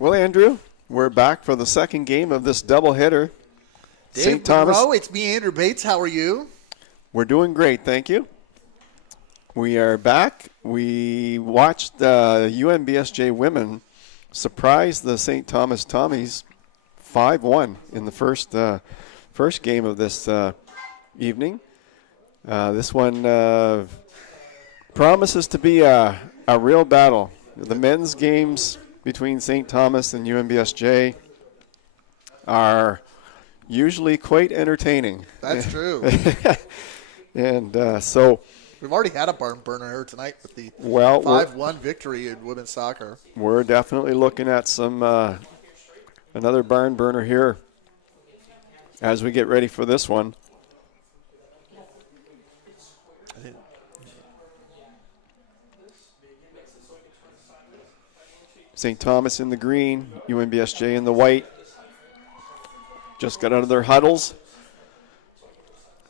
Well, Andrew, we're back for the second game of this doubleheader. St. Thomas. Monroe, it's me, Andrew Bates. How are you? We're doing great, thank you. We are back. We watched the UNBSJ women surprise the St. Thomas Tommies 5-1 in the first game of this evening. This one promises to be a real battle. The men's games between St. Thomas and UNBSJ are usually quite entertaining. That's true. And so we've already had a barn burner here tonight with the 5-1 victory in women's soccer. We're definitely looking at some another barn burner here as we get ready for this one. St. Thomas in the green, UNBSJ in the white. Just got out of their huddles.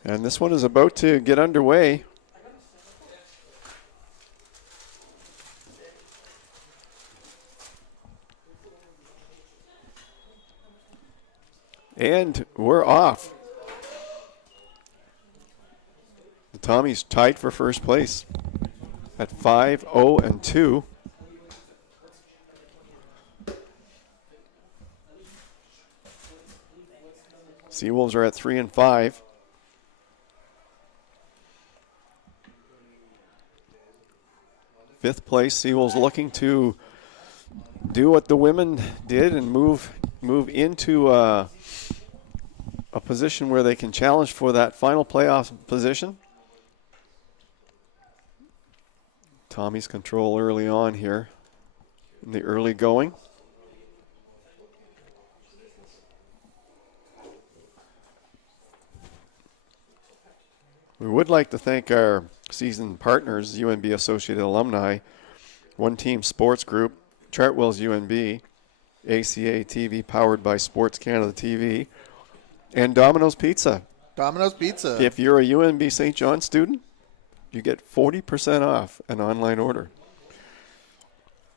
And this one is about to get underway. And we're off. The Tommies tied for first place at 5-0-2. Seawolves are at 3-5. Fifth place, Seawolves looking to do what the women did and move into a position where they can challenge for that final playoff position. Tommy's control early on here in the early going. We would like to thank our season partners, UNB Associated Alumni, One Team Sports Group, Chartwell's UNB, ACAA TV powered by Sports Canada TV, and Domino's Pizza. Domino's Pizza. If you're a UNB St. John student, you get 40% off an online order.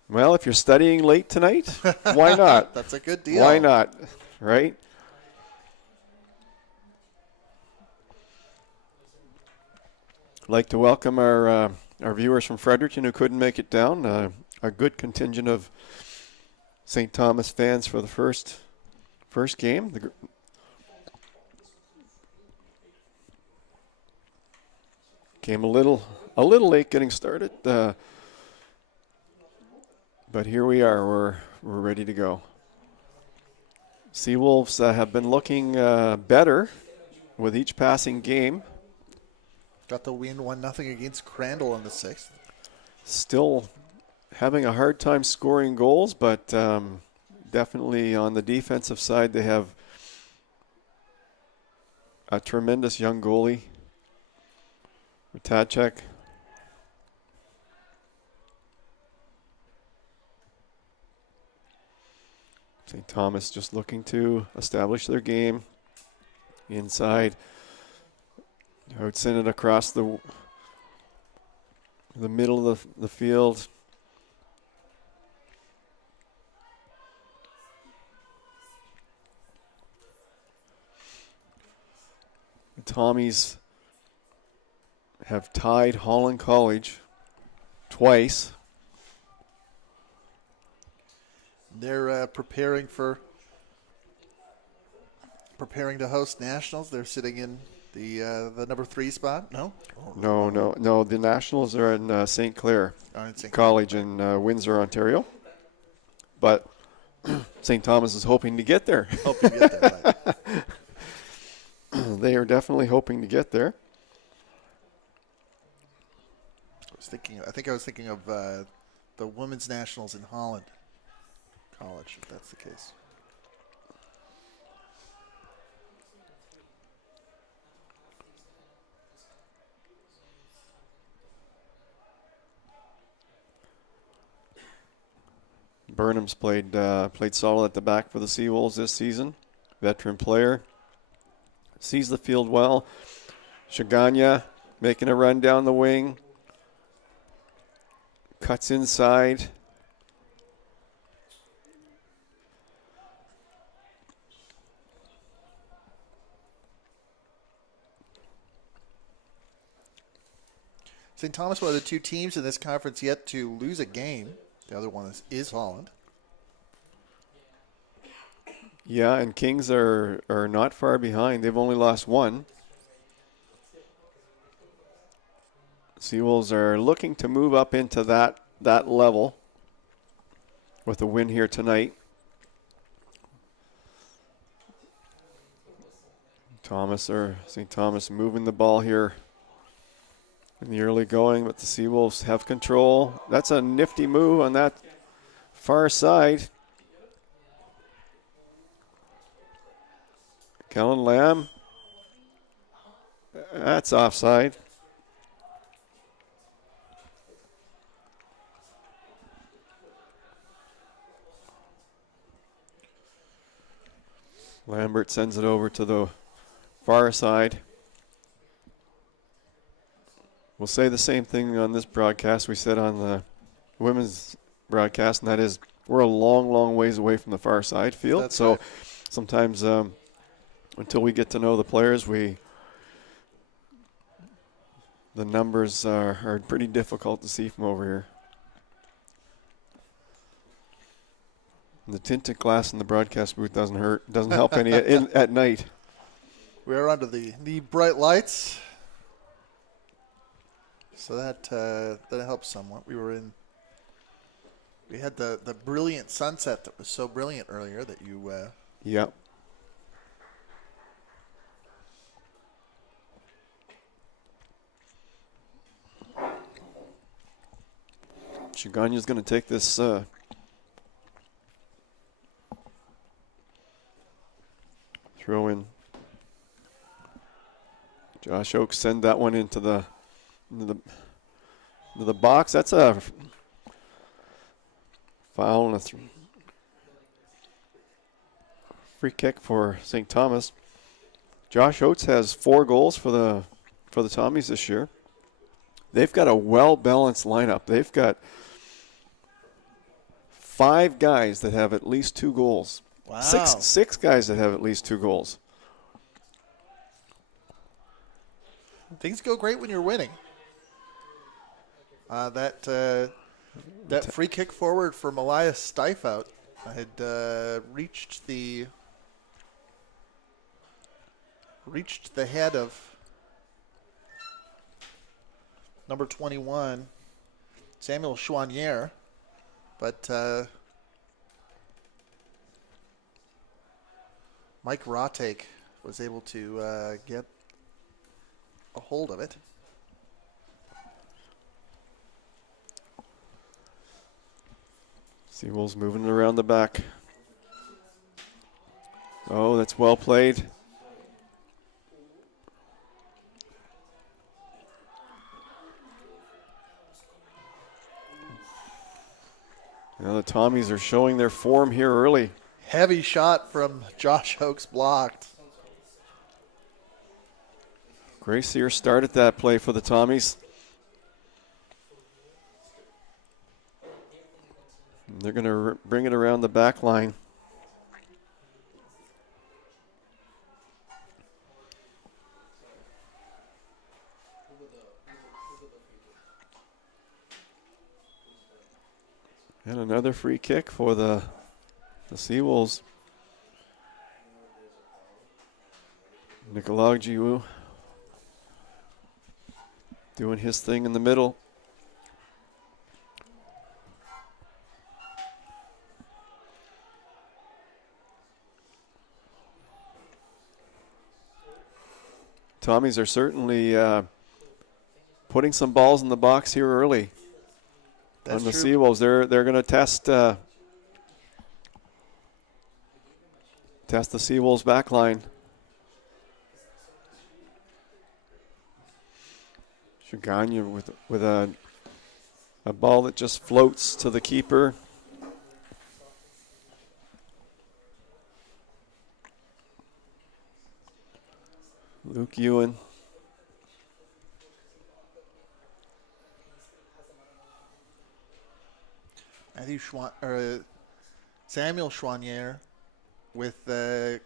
Well, if you're studying late tonight, why not? That's a good deal. Why not, right? I'd like to welcome our viewers from Fredericton who couldn't make it down. A good contingent of St. Thomas fans for the first game. Came a little late getting started, but here we are. We're ready to go. Seawolves have been looking better with each passing game. Got the win 1-0 against Crandall in the 6th. Still having a hard time scoring goals, but definitely on the defensive side they have a tremendous young goalie, Tacek. St. Thomas just looking to establish their game inside. I would send it across the middle of the field. The Tommies have tied Holland College twice. They're preparing to host nationals. They're sitting in the number 3 spot. No. No. The nationals are in St. Clair College in Windsor, Ontario. But St. Thomas is hoping to get there. Right. They are definitely hoping to get there. I think I was thinking of the women's nationals in Holland College, if that's the case. Burnham's played solid at the back for the Seawolves this season. Veteran player. Sees the field well. Shaganya making a run down the wing. Cuts inside. St. Thomas, one of the two teams in this conference yet to lose a game. The other one is Holland. Yeah, and Kings are not far behind. They've only lost one. Seawolves are looking to move up into that level with a win here tonight. St. Thomas moving the ball here in the early going, but the Seawolves have control. That's a nifty move on that far side. Kellen Lamb. That's offside. Lambert sends it over to the far side. We'll say the same thing on this broadcast we said on the women's broadcast, and that is we're a long, long ways away from the far side field. That's so right. Sometimes until we get to know the players, the numbers are pretty difficult to see from over here. The tinted glass in the broadcast booth doesn't help any at night. We're under the bright lights, so that helps somewhat. We had the brilliant sunset that was so brilliant earlier that you. Yep. Chiganya's going to take this throw in. Josh Oakes send that one into the box. That's a foul and a free kick for St. Thomas. Josh Oates has 4 goals for the Tommies this year. They've got a well-balanced lineup. They've got 5 guys that have at least 2 goals. Wow. Six guys that have at least 2 goals. Things go great when you're winning. That free kick forward from Elias Steifout had reached the head of number 21, Samuel Chouanier, but Mike Rotake was able to get a hold of it. Seawolves moving around the back. Oh, that's well played. Now the Tommies are showing their form here early. Heavy shot from Josh Oakes, blocked. Gracier started that play for the Tommies. They're going to bring it around the back line. And another free kick for the Seawolves. Nikolagjiu doing his thing in the middle. Tommies are certainly putting some balls in the box here early. That's on the true. Seawolves. They're going to test the Seawolves back line. Chaganya with a ball that just floats to the keeper. Luke Ewan. Samuel Chouanier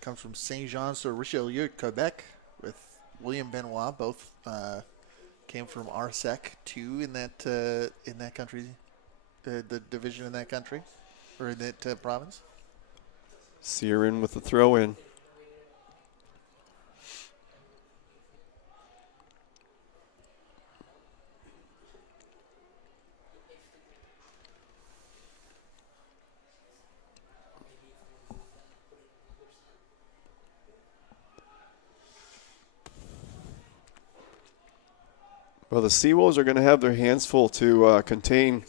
comes from Saint-Jean-sur-Richelieu, Quebec, with William Benoit, both came from RSEC 2 in that country, the division in that country, or in that province. Sear in with the throw in. Well, the Seawolves are going to have their hands full to contain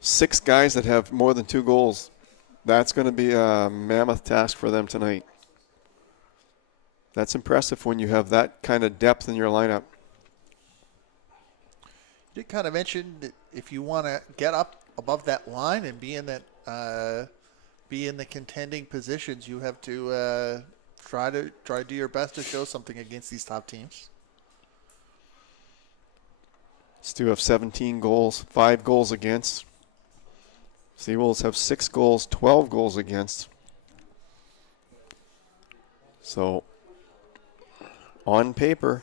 6 guys that have more than 2 goals. That's going to be a mammoth task for them tonight. That's impressive when you have that kind of depth in your lineup. You did kind of mention that if you want to get up above that line and be in that, be in the contending positions, you have to try to do your best to show something against these top teams. STU have 17 goals, 5 goals against. Seawolves have 6 goals, 12 goals against. So, on paper,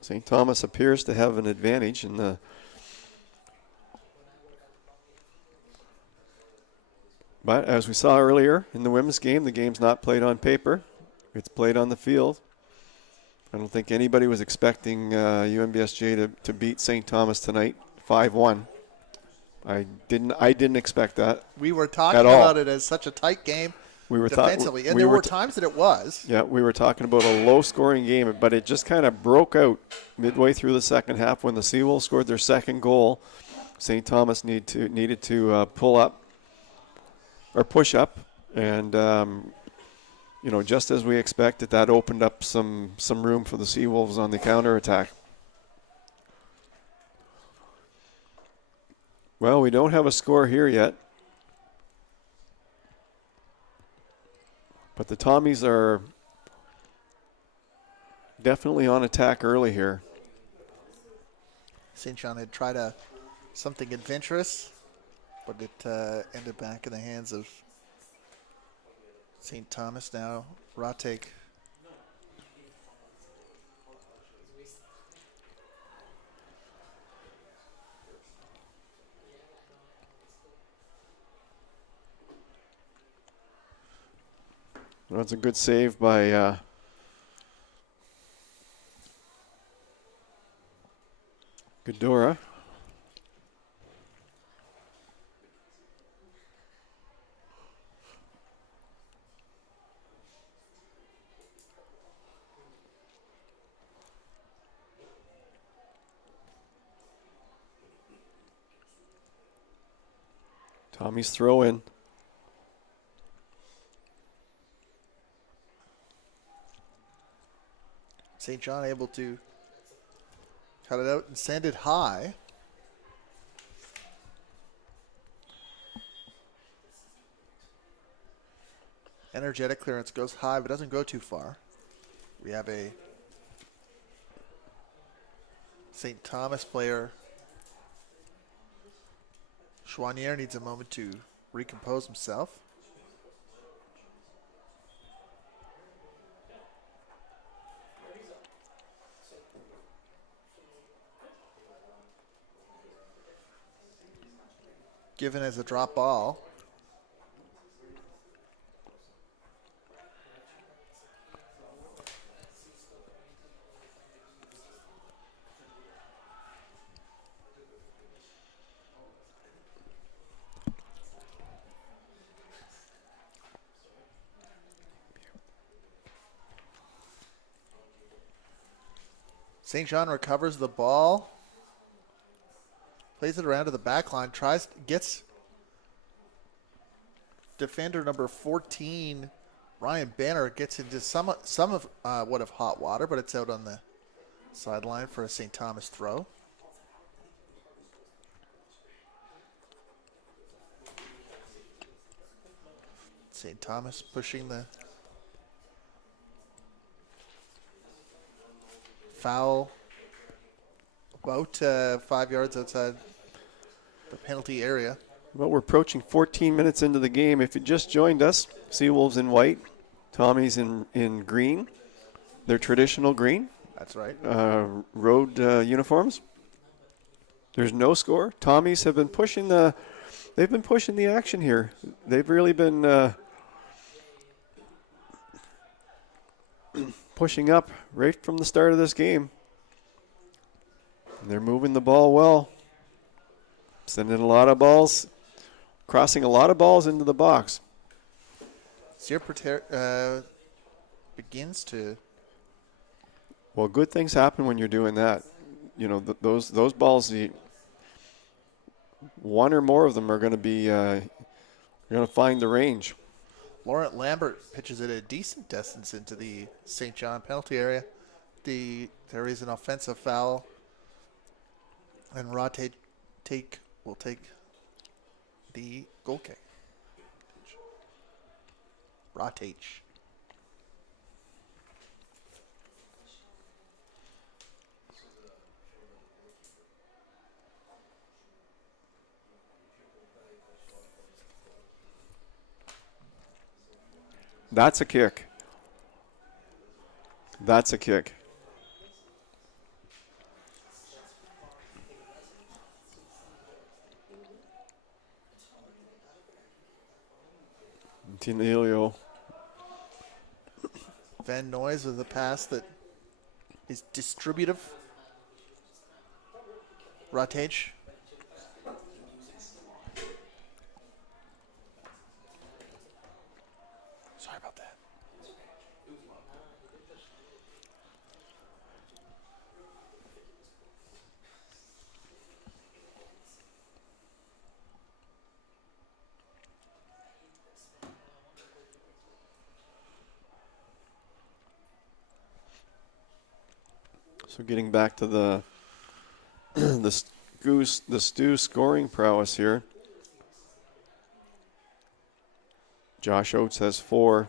St. Thomas appears to have an advantage in the. But as we saw earlier in the women's game, the game's not played on paper. It's played on the field. I don't think anybody was expecting UNBSJ to beat St. Thomas tonight, 5-1. I didn't expect that. We were talking about it as such a tight game defensively, and there were times that it was. Yeah, we were talking about a low-scoring game, but it just kind of broke out midway through the second half when the Seawolves scored their second goal. St. Thomas needed to pull up or push up, and just as we expected, that opened up some room for the Seawolves on the counterattack. Well, we don't have a score here yet. But the Tommies are definitely on attack early here. St. John had tried something adventurous, but it ended back in the hands of St. Thomas. Now Ratek. That's a good save by Godora. Tommy's throw in. St. John able to cut it out and send it high. Energetic clearance goes high, but doesn't go too far. We have a St. Thomas player. Chouanier needs a moment to recompose himself. Given as a drop ball. St. John recovers the ball, plays it around to the back line, gets defender number 14, Ryan Banner, gets into some of what of hot water, but it's out on the sideline for a St. Thomas throw. St. Thomas pushing the foul about 5 yards outside the penalty area. Well, we're approaching 14 minutes into the game. If you just joined us, Seawolves in white, Tommy's in green, their traditional green. That's right. road uniforms. There's no score. Tommies have been pushing they've been pushing the action here. They've really been pushing up right from the start of this game. And they're moving the ball well. Sending a lot of balls, crossing a lot of balls into the box. Begins to. Well, good things happen when you're doing that. You know, those balls, one or more of them are going to be, you're going to find the range. Laurent Lambert pitches it a decent distance into the St. John penalty area. There is an offensive foul, and Rotate will take the goal kick. Rotate. That's a kick. That's a kick. Tinelio. Van Noyes with a pass that is distributive. Rotage. Sorry about that. So getting back to the the STU scoring prowess here. Josh Oates has 4.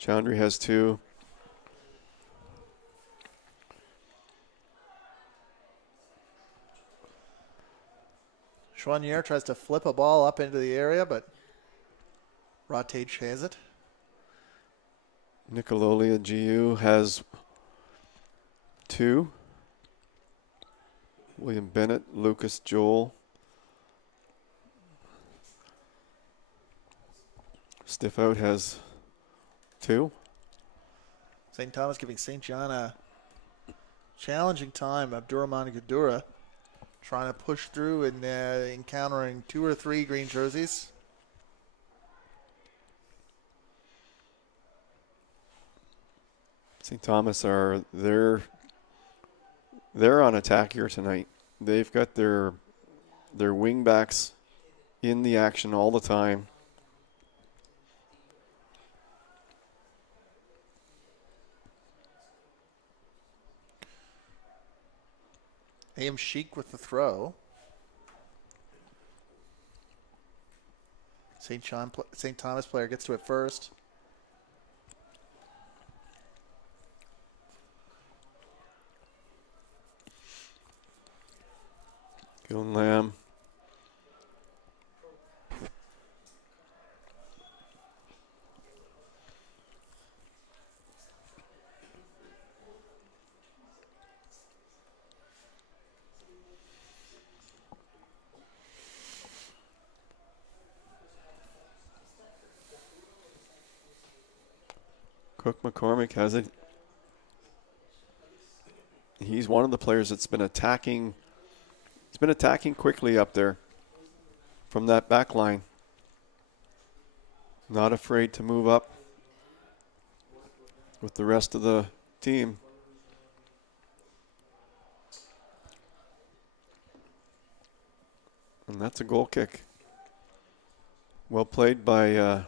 Chandri has 2. Chouanier tries to flip a ball up into the area, but Rotage has it. Nicololia GU has 2. William Bennett, Lucas Joel. Stiff Out has 2. St. Thomas giving St. John a challenging time. Abdurrahman Gadura trying to push through and encountering 2 or 3 green jerseys. St. Thomas they're on attack here tonight. They've got their wing backs in the action all the time. A.M. Sheik with the throw. St. Thomas player gets to it first. Gillen Lamb. Cook McCormick has it. He's one of the players that's been attacking. He's been attacking quickly up there from that back line. Not afraid to move up with the rest of the team. And that's a goal kick. Well played by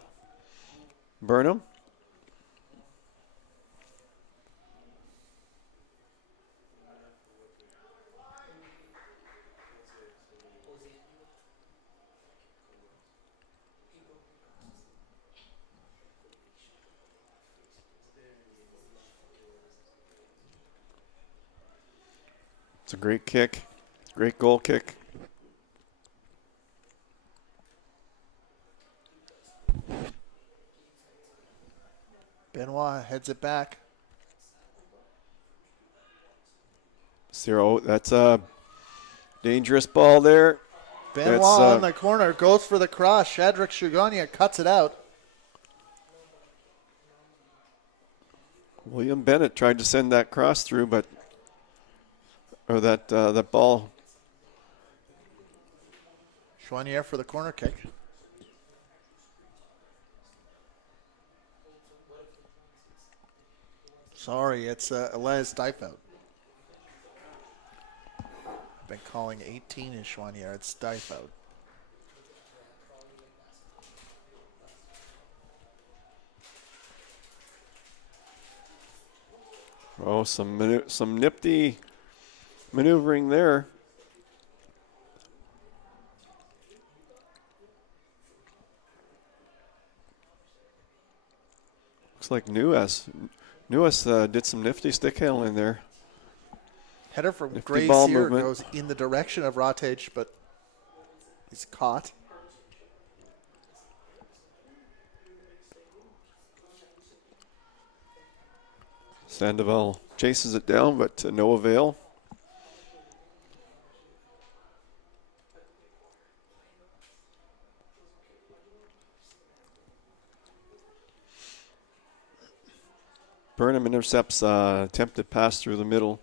Burnham. It's a great kick, great goal kick. Benoit heads it back. 0. That's a dangerous ball there. Benoit in the corner goes for the cross. Shadrach Shuganya cuts it out. William Bennett tried to send that cross through, but that ball. Chouanier for the corner kick. Sorry, it's Elias Difo. I've been calling 18 in Chouanier. It's Difo. Oh, some nifty maneuvering there. Looks like Nuez did some nifty stick handling there. Header from Nifty Grace ball here movement. goes in the direction of Rottage, but he's caught. Sandoval chases it down, but to no avail. Burnham intercepts attempted pass through the middle.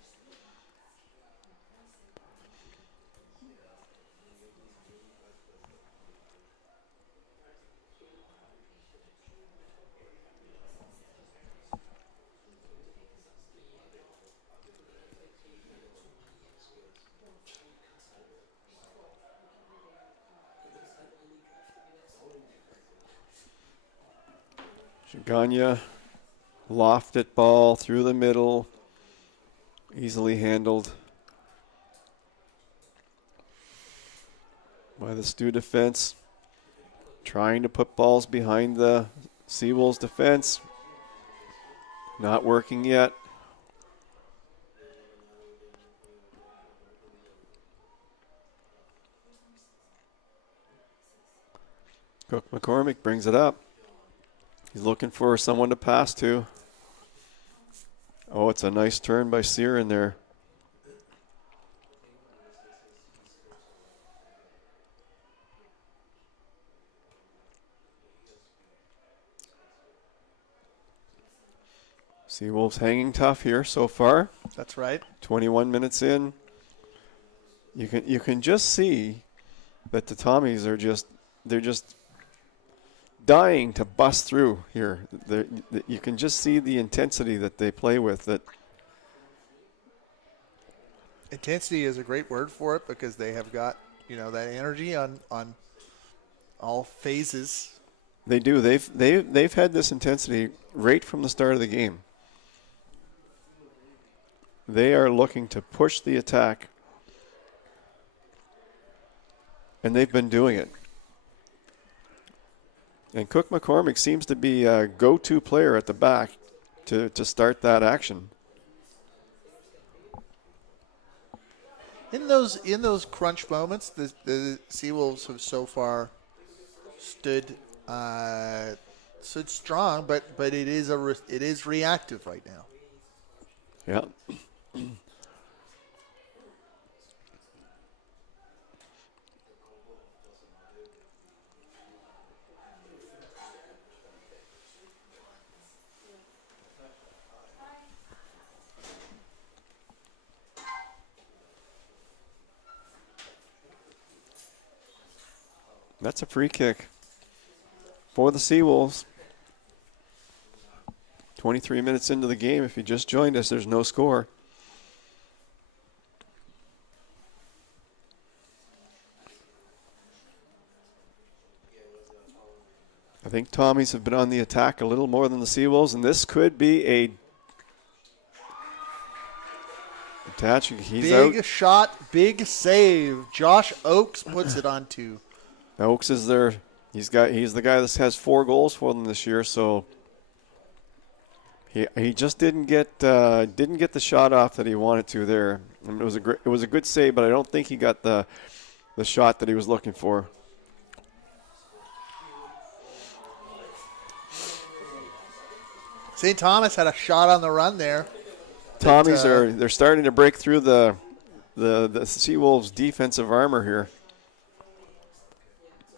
Shiganya, lofted ball through the middle, easily handled by the STU defense. Trying to put balls behind the Seawolves defense. Not working yet. Cook McCormick brings it up. He's looking for someone to pass to. Oh, it's a nice turn by Sear in there. Seawolves hanging tough here so far. That's right. 21 minutes in. You can just see that the Tommies are just dying to bust through here. You can just see the intensity that they play with. That Intensity is a great word for it because they have got, that energy on all phases. they do. They've had this intensity right from the start of the game. They are looking to push the attack, and they've been doing it. And Cook McCormick seems to be a go-to player at the back to start that action. In those crunch moments, the Seawolves have so far stood strong, but it is reactive right now. Yeah. That's a free kick for the Seawolves. 23 minutes into the game. If you just joined us, there's no score. I think Tommies have been on the attack a little more than the Seawolves, and this could be a attach. He's out. Big shot, big save. Josh Oakes puts it on two. Oakes is there. He's the guy that has 4 goals for them this year. So he just didn't get the shot off that he wanted to there. I mean, it was a good save, but I don't think he got the shot that he was looking for. St. Thomas had a shot on the run there. Tommies they're starting to break through the the Seawolves' defensive armor here.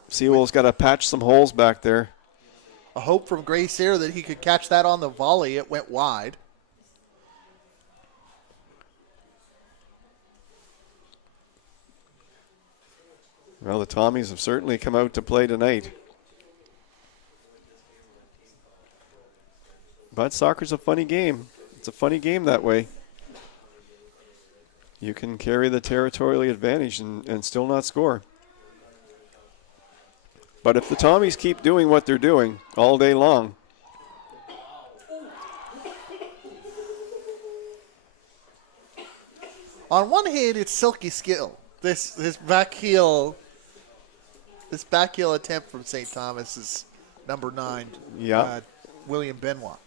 Seawolves got to patch some holes back there. A hope from Grace here that he could catch that on the volley. It went wide. Well, the Tommies have certainly come out to play tonight. But soccer's a funny game. It's a funny game that way. You can carry the territorial advantage and still not score. But if the Tommies keep doing what they're doing all day long, on one hand, it's silky skill. This back heel attempt from St. Thomas is number 9. Yeah. William Benoit.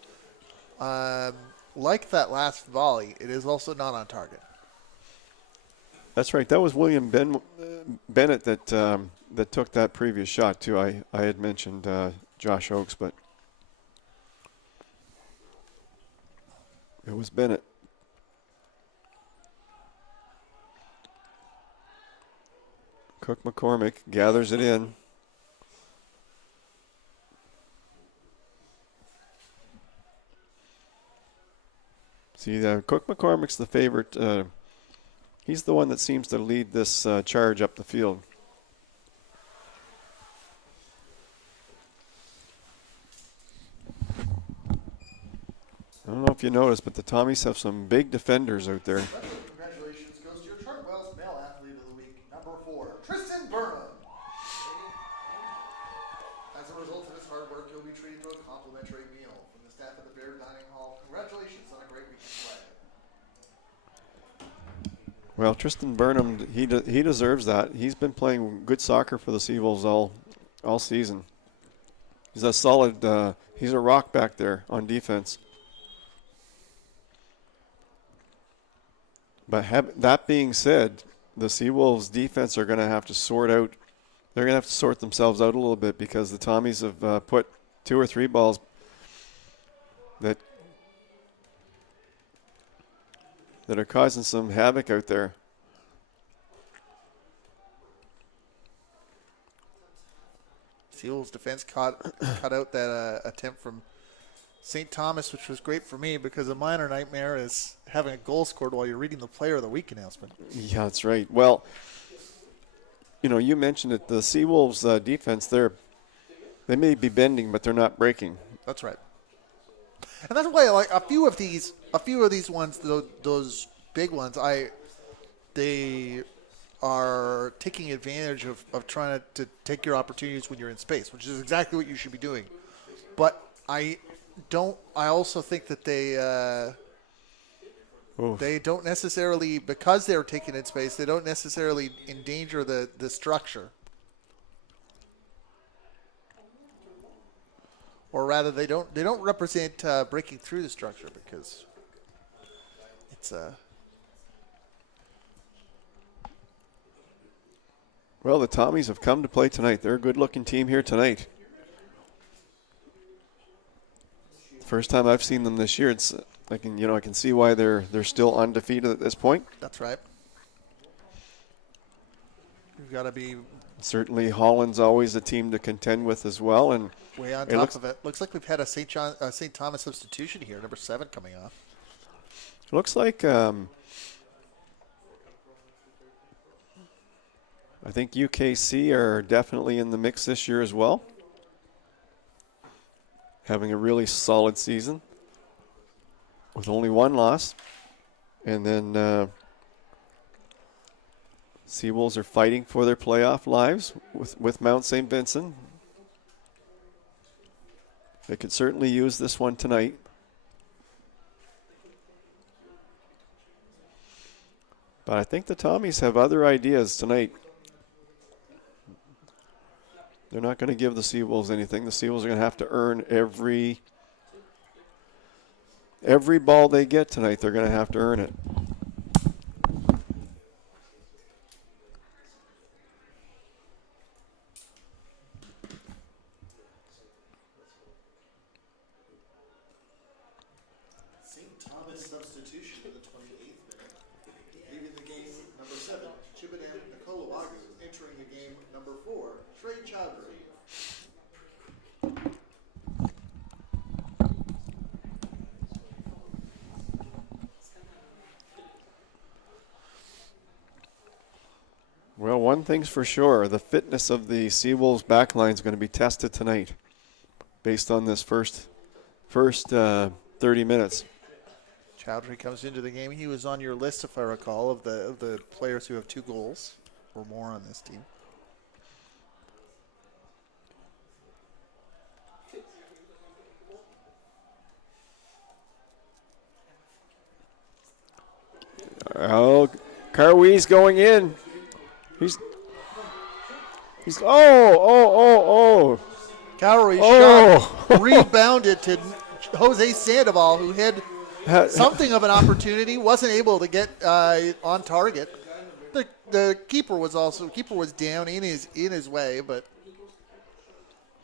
Like that last volley, it is also not on target. that's right. That was William Bennett that took that previous shot too. I had mentioned Josh Oakes, but it was Bennett. Cook McCormick gathers it in. See, Cook McCormick's the favorite. He's the one that seems to lead this charge up the field. I don't know if you noticed, but the Tommies have some big defenders out there. Congratulations goes to your Chartwell's Male Athlete of the Week, number 4, Tristan Burnham. As a result of his hard work, he'll be treated to a complimentary meal from the staff at the Bear Dining Hall. Congratulations on a great week of play. Well, Tristan Burnham, he deserves that. He's been playing good soccer for the Seawolves all season. He's a solid. He's a rock back there on defense. But that being said, the Seawolves defense are going to have to sort out. They're going to have to sort themselves out a little bit because the Tommies have put 2 or 3 balls that are causing some havoc out there. Seawolves defense cut out that attempt from St. Thomas, which was great for me because a minor nightmare is having a goal scored while you're reading the Player of the Week announcement. Yeah, that's right. Well, you mentioned it. The Seawolves defense, they may be bending, but they're not breaking. That's right. And that's why, like a few of these ones, those big ones, they are taking advantage of trying to take your opportunities when you're in space, which is exactly what you should be doing. But I also think that they don't necessarily, because they're taking in space, they don't necessarily endanger the structure. Or rather, they don't represent breaking through the structure because it's Well, the Tommies have come to play tonight. They're a good-looking team here tonight. First time I've seen them this year. I can see why they're still undefeated at this point. That's right. You've got to be certainly Holland's always a team to contend with as well, and way on top of it. Looks like we've had a St. Thomas substitution here, number 7 coming off. Looks like I think UKC are definitely in the mix this year as well. Having a really solid season with only 1 loss. And then Seawolves are fighting for their playoff lives with Mount St. Vincent. They could certainly use this one tonight. But I think the Tommies have other ideas tonight. They're not going to give the Seawolves anything. The Seawolves are going to have to earn every ball they get tonight. They're going to have to earn it. St. Thomas substitution in the 28th minute. Leaving the game, number Well, one thing's for sure. The fitness of the Seawolves backline is going to be tested tonight based on this first 30 minutes. Chowdhury comes into the game. He was on your list, if I recall, of the players who have 2 goals or more on this team. Oh, Carwee's going in. He's oh. Cowrey's Oh. shot rebounded to Jose Sandoval, who had something of an opportunity, wasn't able to get on target. The keeper was down in his way, but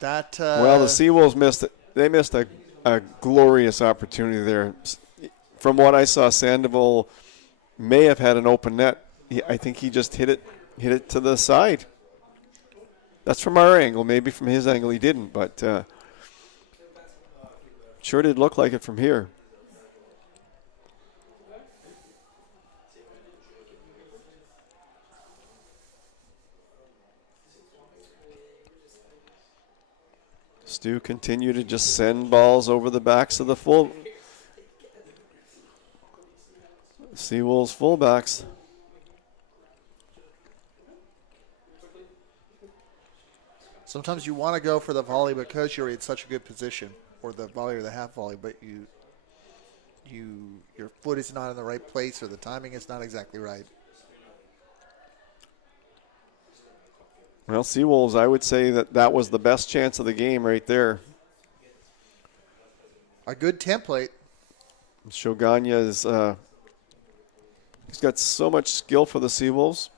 that. Well, the Seawolves missed it. They missed a glorious opportunity there. From what I saw, Sandoval may have had an open net. I think he just hit it to the side. That's from our angle. Maybe from his angle he didn't, but sure did look like it from here. STU continue to just send balls over the backs of the Seawolves fullbacks. Sometimes you want to go for the volley because you're in such a good position, or the volley or the half volley, but your foot is not in the right place, or the timing is not exactly right. Well, Seawolves, I would say that was the best chance of the game right there. A good template. Shoganya is he's got so much skill for the Seawolves.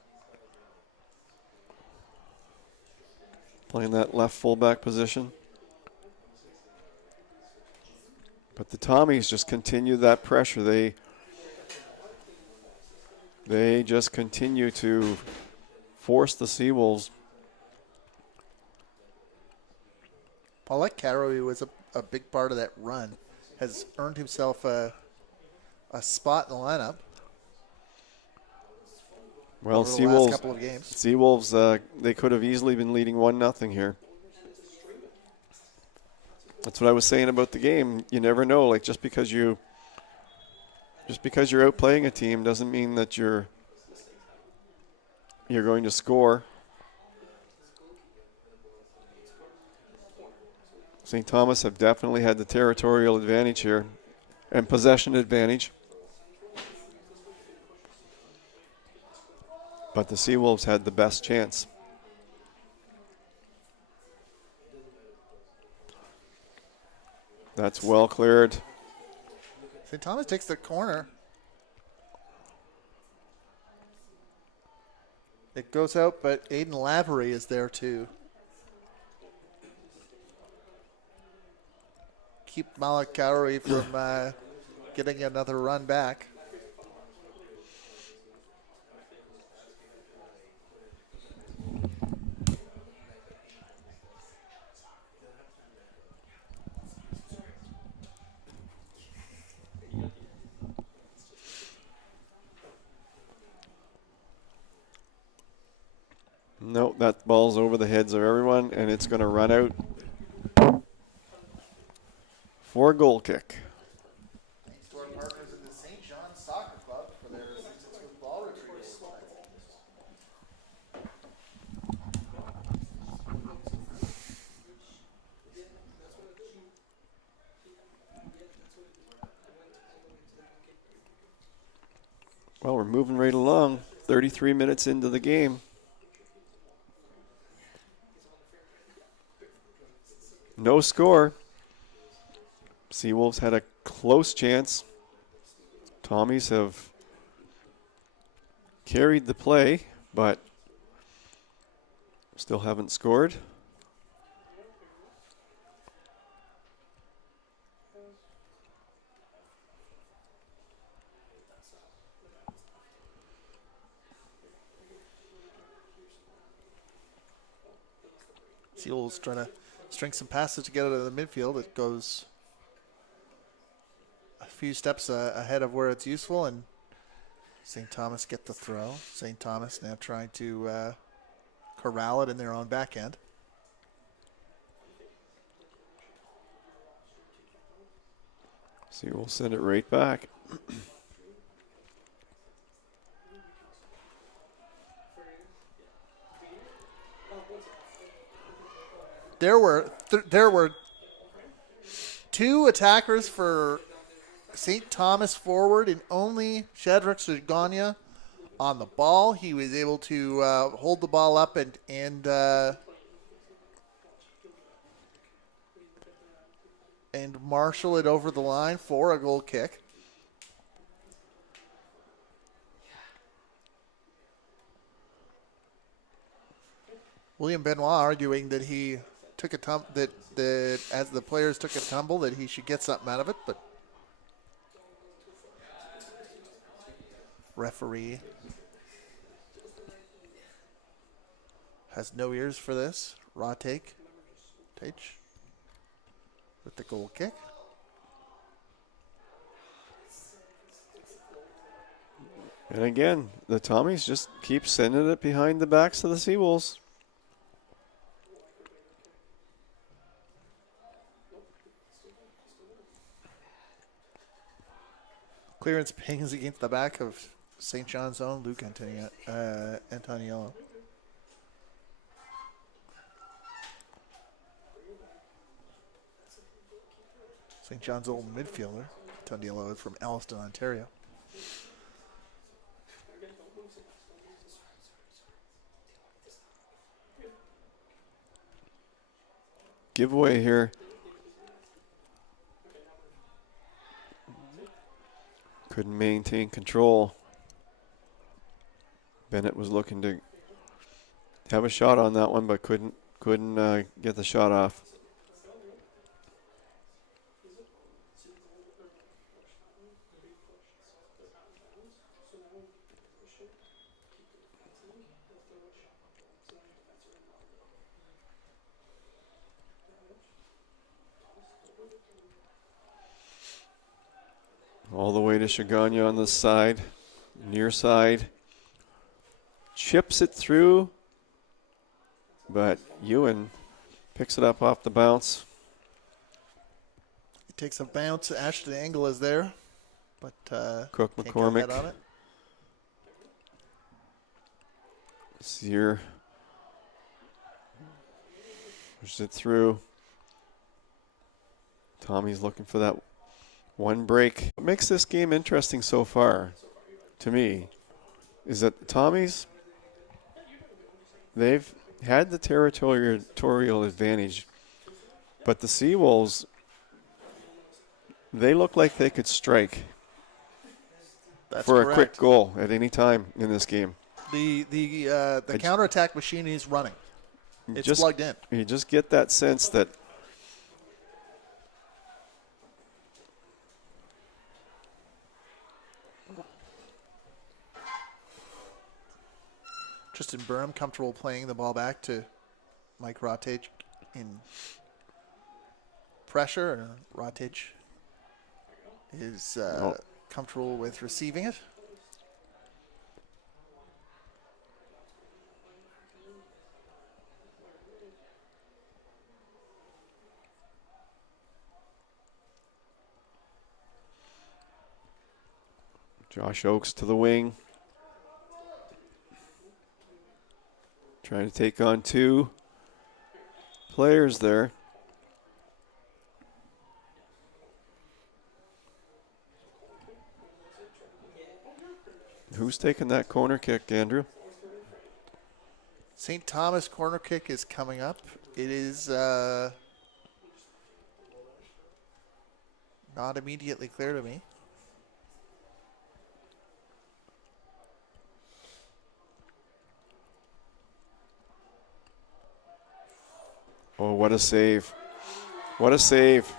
Playing that left fullback position. But the Tommies just continue that pressure. They just continue to force the Seawolves. Paulette Carrowy was a big part of that run. Has earned himself a spot in the lineup. Well, over the last couple of games. Seawolves, they could have easily been leading 1-0 here. That's what I was saying about the game. You never know. Like just because you're out playing a team doesn't mean that you're going to score. St. Thomas have definitely had the territorial advantage here and possession advantage. But the Seawolves had the best chance. That's well cleared. St. Thomas takes the corner. It goes out, but Aiden Lavery is there too. Keep Malak Cowrie from getting another run back. Nope, that ball's over the heads of everyone, and it's going to run out for a goal kick. Thanks to our partners at the St. John's Soccer Club for their assistance with ball retrievers. Well, we're moving right along. 33 minutes into the game. No score. Seawolves had a close chance. Tommies have carried the play, but still haven't scored. Seals trying to string some passes to get out of the midfield. It goes a few steps ahead of where it's useful, and St. Thomas get the throw. St. Thomas now trying to corral it in their own back end. See, we'll send it right back. There were two attackers for St. Thomas forward, and only Shadrach Saganya on the ball. He was able to hold the ball up and marshal it over the line for a goal kick. William Benoit arguing that he took a that as the players took a tumble that he should get something out of it, but referee has no ears for this. Take with the goal kick. And again, the Tommies just keep sending it behind the backs of the Seawolves. Clearance pings against the back of St. John's own Luke Antoniello. St. John's old midfielder. Antoniello is from Alliston, Ontario. Giveaway here. Couldn't maintain control. Bennett was looking to have a shot on that one, but couldn't get the shot off. All the way to Shaganya on the side, near side. Chips it through, but Ewan picks it up off the bounce. He takes a bounce. Ashton Engel is there, but Cook can't McCormick. get on it. Sear pushes it through. Tommy's looking for that one break. What makes this game interesting so far, to me, is that Tommy's, they've had the territorial advantage, but the Seawolves, they look like they could strike for a quick goal at any time in this game. The counterattack machine is running. It's plugged in. You just get that sense that Tristan Burham comfortable playing the ball back to Mike Rottage in pressure. And Rottage is comfortable with receiving it. Josh Oakes to the wing. Trying to take on two players there. Who's taking that corner kick, Andrew? St. Thomas corner kick is coming up. It is not immediately clear to me. Oh, what a save. What a save.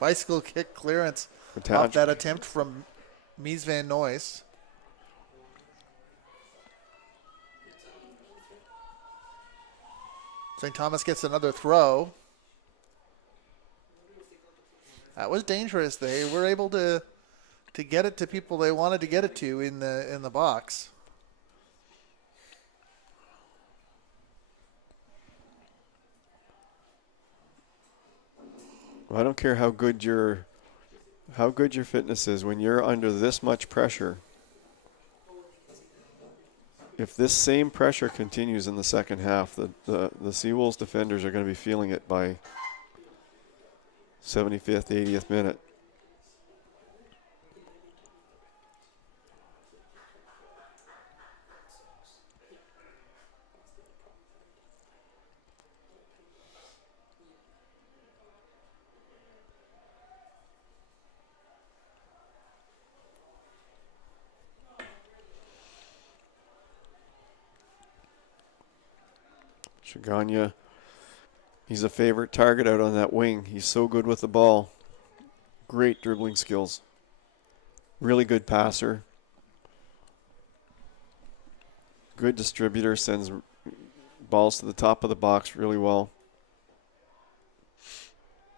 Bicycle kick clearance off that attempt from Mies van Noys. St. Thomas gets another throw. That was dangerous. They were able to get it to people they wanted to get it to in the box. Well, I don't care how good your fitness is when you're under this much pressure. If this same pressure continues in the second half, the Seawolves defenders are going to be feeling it by 75th, 80th minute. Chagagna, he's a favorite target out on that wing. He's so good with the ball. Great dribbling skills. Really good passer. Good distributor, sends balls to the top of the box really well.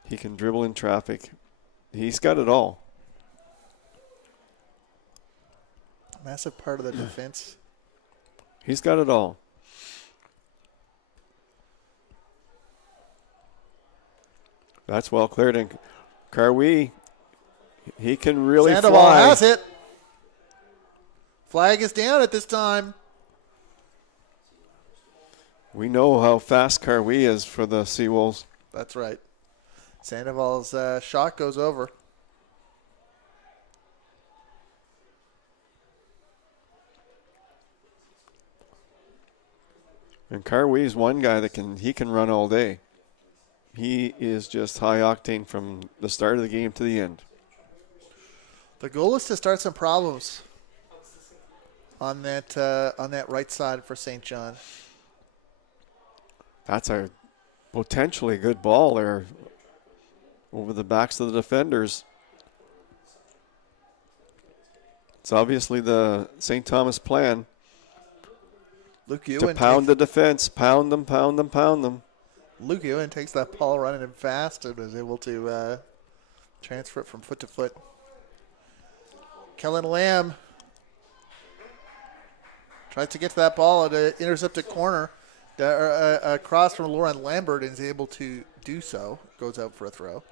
He can dribble in traffic. He's got it all. Massive part of the defense. He's got it all. That's well cleared. And Carwee, he can really Sandoval fly. has it. Flag is down at this time. We know how fast Carwee is for the Seawolves. That's right. Sandoval's shot goes over. And Carwee's one guy that he can run all day. He is just high octane from the start of the game to the end. The goal is to start some problems on that right side for St. John. That's a potentially good ball there over the backs of the defenders. It's obviously the St. Thomas plan Luke to Ewan pound the defense, pound them, pound them, pound them. Luke Ewan takes that ball running in fast and was able to transfer it from foot to foot. Kellen Lamb tries to get to that ball at an intercepted corner. Across from Lauren Lambert and is able to do so. Goes out for a throw.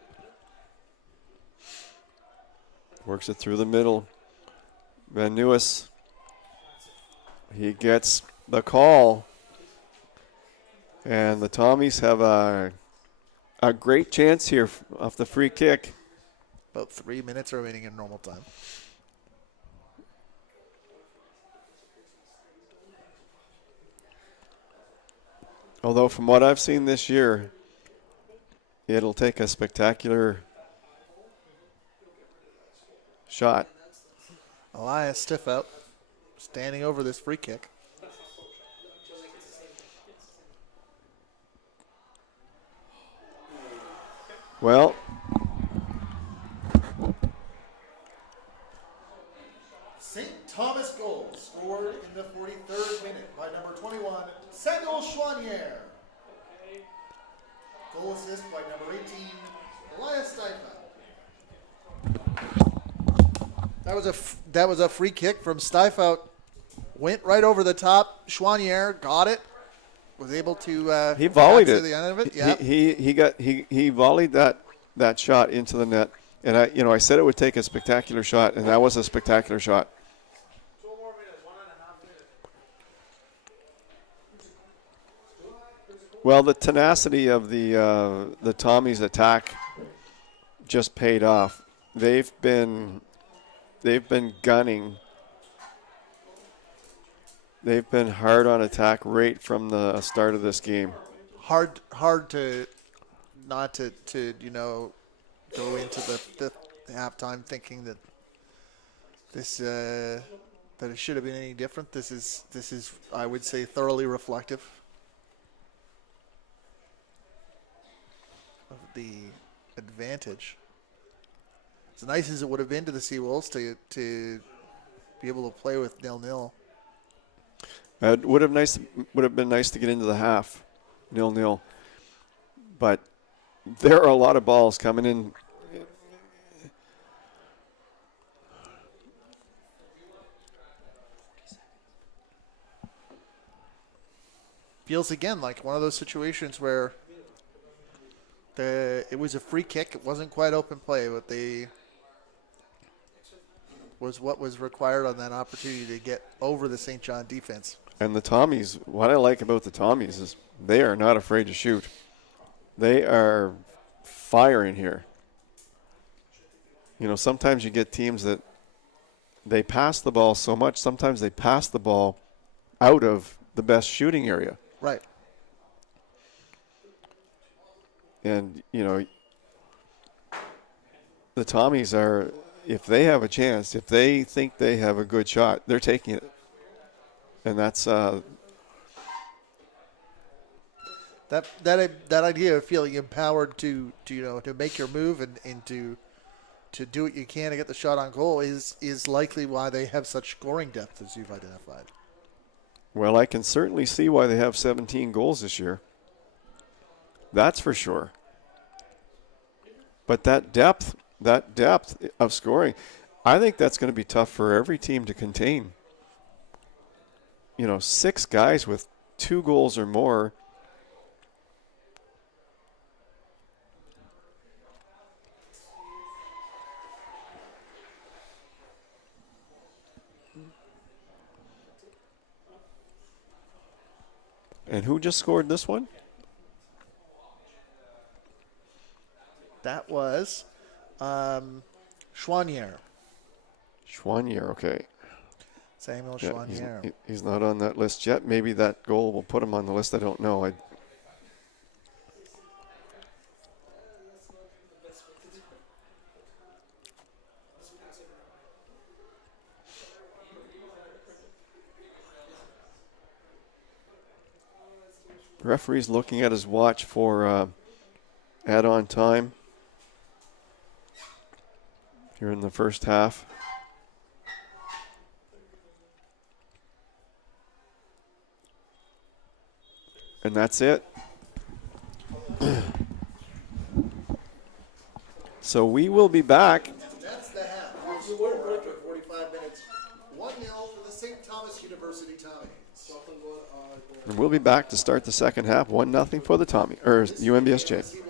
Works it through the middle. Van Nuys, he gets the call. And the Tommies have a great chance here off the free kick. About 3 minutes remaining in normal time. Although from what I've seen this year, it'll take a spectacular shot. Elias Stiffout standing over this free kick. Well, St. Thomas goal scored in the 43rd minute by number 21, Samuel Chouanier. Goal assist by number 18, Elias Stiffout. That was a free kick from Stiffout. Went right over the top. Chouanier got it. Was able to he volleyed to it. the end of it. Yeah. He volleyed that shot into the net. And I said it would take a spectacular shot, and that was a spectacular shot. 2 more minutes, 1.5 minutes. Well, the tenacity of the Tommies attack just paid off. They've been gunning. They've been hard on attack right from the start of this game. Hard to not to go into the halftime thinking that this that it should have been any different. This is I would say thoroughly reflective of the advantage. As nice as it would have been to the Seawolves to be able to play with 0-0. It would have been nice to get into the half. 0-0. But there are a lot of balls coming in. Feels again like one of those situations where it was a free kick. It wasn't quite open play, but was what was required on that opportunity to get over the St. John defense. And the Tommies, what I like about the Tommies is they are not afraid to shoot. They are firing here. You know, sometimes you get teams that they pass the ball so much, sometimes they pass the ball out of the best shooting area. Right. And, you know, the Tommies are, if they have a chance, if they think they have a good shot, they're taking it. And that's that idea of feeling empowered to make your move and to do what you can to get the shot on goal is likely why they have such scoring depth as you've identified. well, I can certainly see why they have 17 goals this year. That's for sure. But that depth of scoring, I think that's going to be tough for every team to contain. You know, 6 guys with 2 goals or more. And who just scored this one? That was Chouanier. Chouanier, okay. Samuel Yeah, Chouanier. he's not on that list yet. Maybe that goal will put him on the list. I don't know. Referee's looking at his watch for add-on time here in the first half. And that's it. So we will be back. That's the half. You were break for 45 minutes. 1-0 for the St. Thomas University Tommies. And we'll be back to start the second half. 1-0 for the UNBSJ.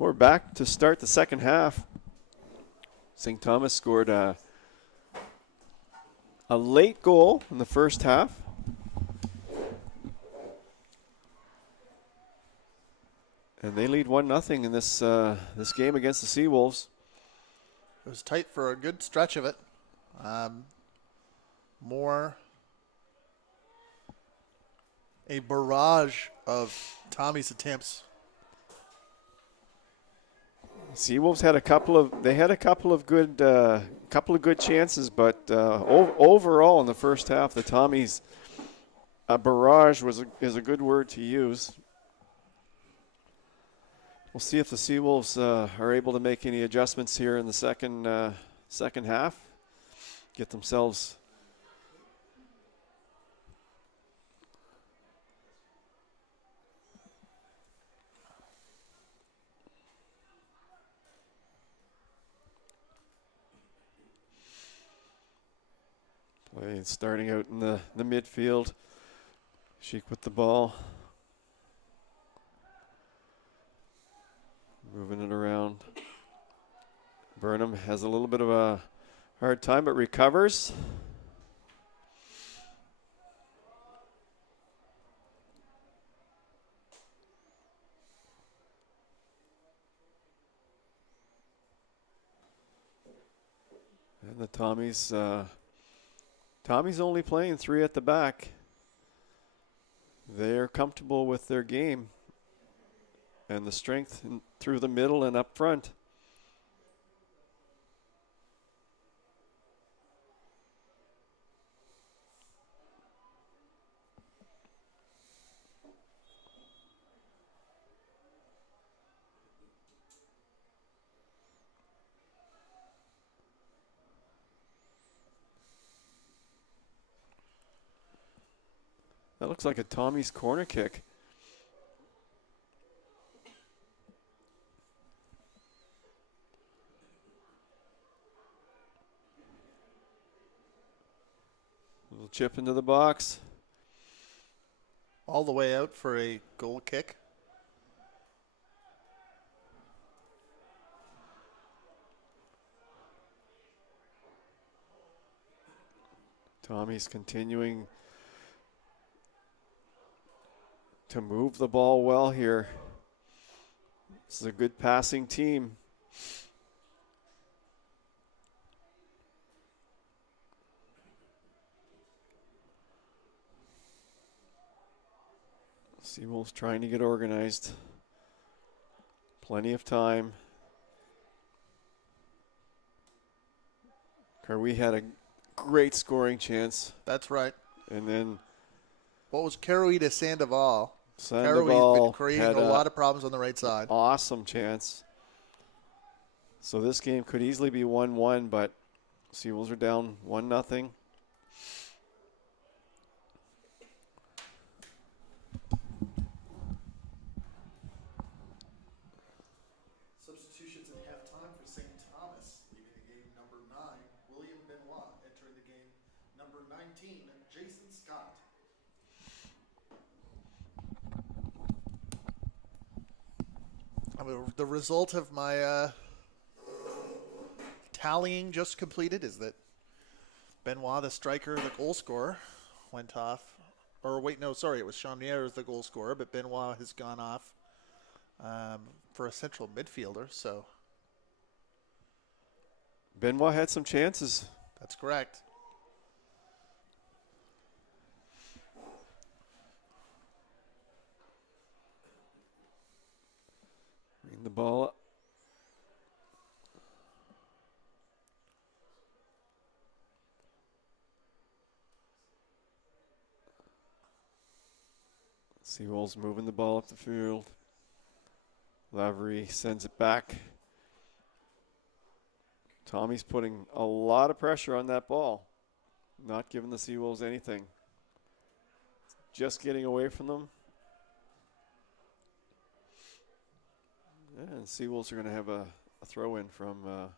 We're back to start the second half. St. Thomas scored a late goal in the first half. And they lead 1-0 in this this game against the Seawolves. It was tight for a good stretch of it. More a barrage of Tommy's attempts. Seawolves had a couple of good chances, but overall in the first half, the Tommies, a barrage is a good word to use. We'll see if the Seawolves are able to make any adjustments here in the second half. Get themselves starting out in the midfield. Sheik with the ball. Moving it around. Burnham has a little bit of a hard time, but recovers. And the Tommy's only playing 3 at the back. They're comfortable with their game and the strength through the middle and up front. That looks like a Tommy's corner kick. Little chip into the box. All the way out for a goal kick. Tommy's continuing to move the ball well here. This is a good passing team. Seawolves trying to get organized. Plenty of time. Carwee had a great scoring chance. That's right. And then What was Caroe to Sandoval? Sandoval Caroe's been creating had a lot of problems on the right side. Awesome chance. So this game could easily be 1-1, but Seawolves are down 1-0. Substitutions at halftime for St. Thomas, leaving the game number 9, William Benoit, entering the game number 19, Jason Scott. The result of my tallying just completed is that Benoit, the striker, the goal scorer, went off. Or wait, no, sorry, it was Chaumière as the goal scorer, but Benoit has gone off for a central midfielder, so Benoit had some chances. that's correct. Bring the ball up. Seawolves moving the ball up the field. Lavery sends it back. Tommy's putting a lot of pressure on that ball. Not giving the Seawolves anything. Just getting away from them. And Seawolves are going to have a throw in from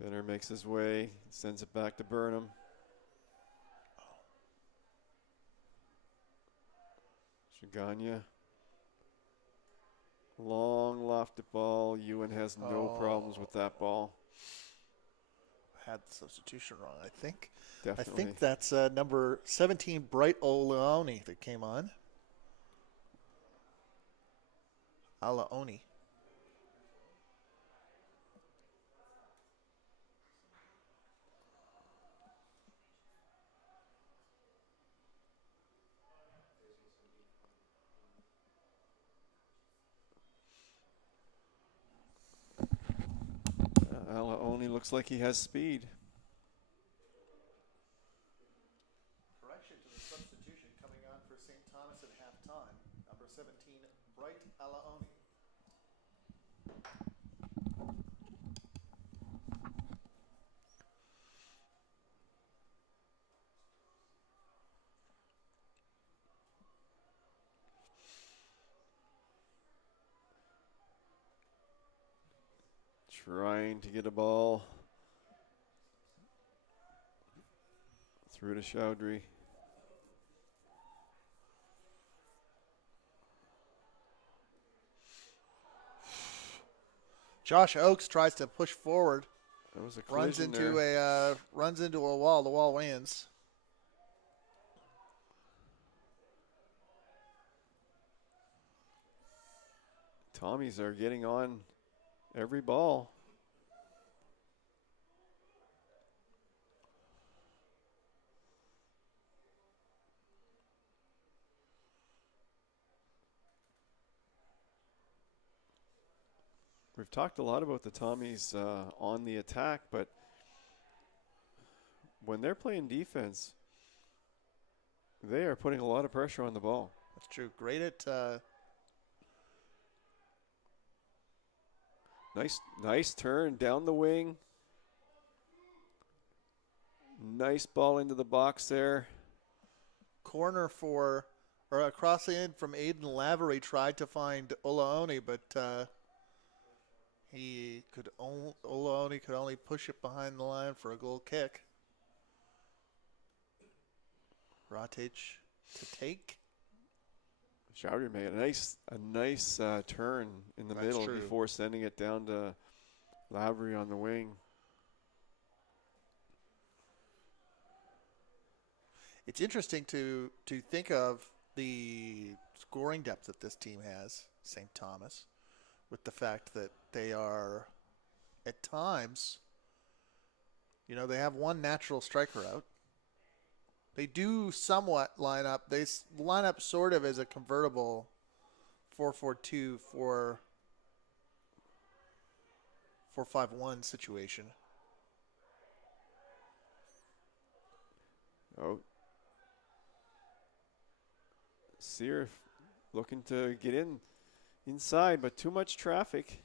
Benner makes his way, sends it back to Burnham. Shiganya. Long lofted ball. Ewan has no problems with that ball. Had the substitution wrong, I think. Definitely. I think that's number 17, Bright Olaoni, that came on. Alaoni. Alaoni looks like he has speed. Correction to the substitution coming on for St. Thomas at halftime. Number 17, Bright Alaoni. Trying to get a ball through to Chowdhury. Josh Oakes tries to push forward. That was a Runs collision into there. a wall. The wall wins. Tommies are getting on every ball. We've talked a lot about the Tommies on the attack, but when they're playing defense, they are putting a lot of pressure on the ball. That's true. Great at Nice turn down the wing. Nice ball into the box there. corner for, or across the end from Aiden Lavery, tried to find Olaoni, but Olaoni could only push it behind the line for a goal kick. Ratic to take. Chowdhury made a nice turn in the That's middle true. before sending it down to Lavery on the wing. It's interesting to think of the scoring depth that this team has, St. Thomas, with the fact that they are, at times, they have one natural striker out. They do somewhat line up. They line up sort of as a convertible 4-4-2, 4-5-1 situation. Oh. Sear looking to get inside, but too much traffic.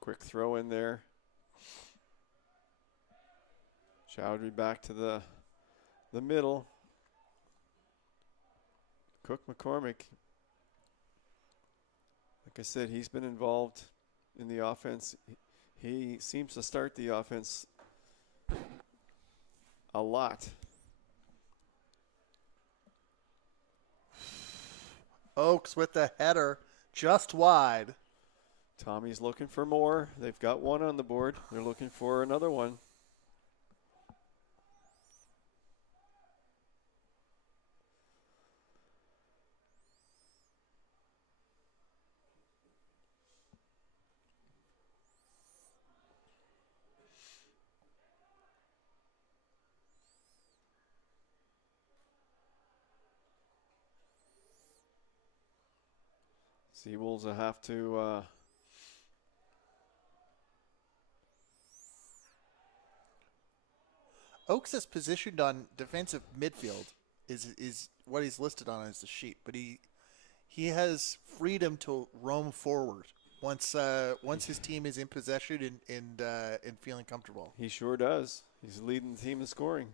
Quick throw in there. Chowdhury back to the middle. Cook McCormick. Like I said, he's been involved in the offense. He seems to start the offense a lot. Oakes with the header just wide. Tommy's looking for more. They've got one on the board. They're looking for another one. Seawolves will have to Oakes is positioned on defensive midfield is what he's listed on as the sheet, but he has freedom to roam forward once his team is in possession and feeling comfortable. He sure does. He's leading the team in scoring.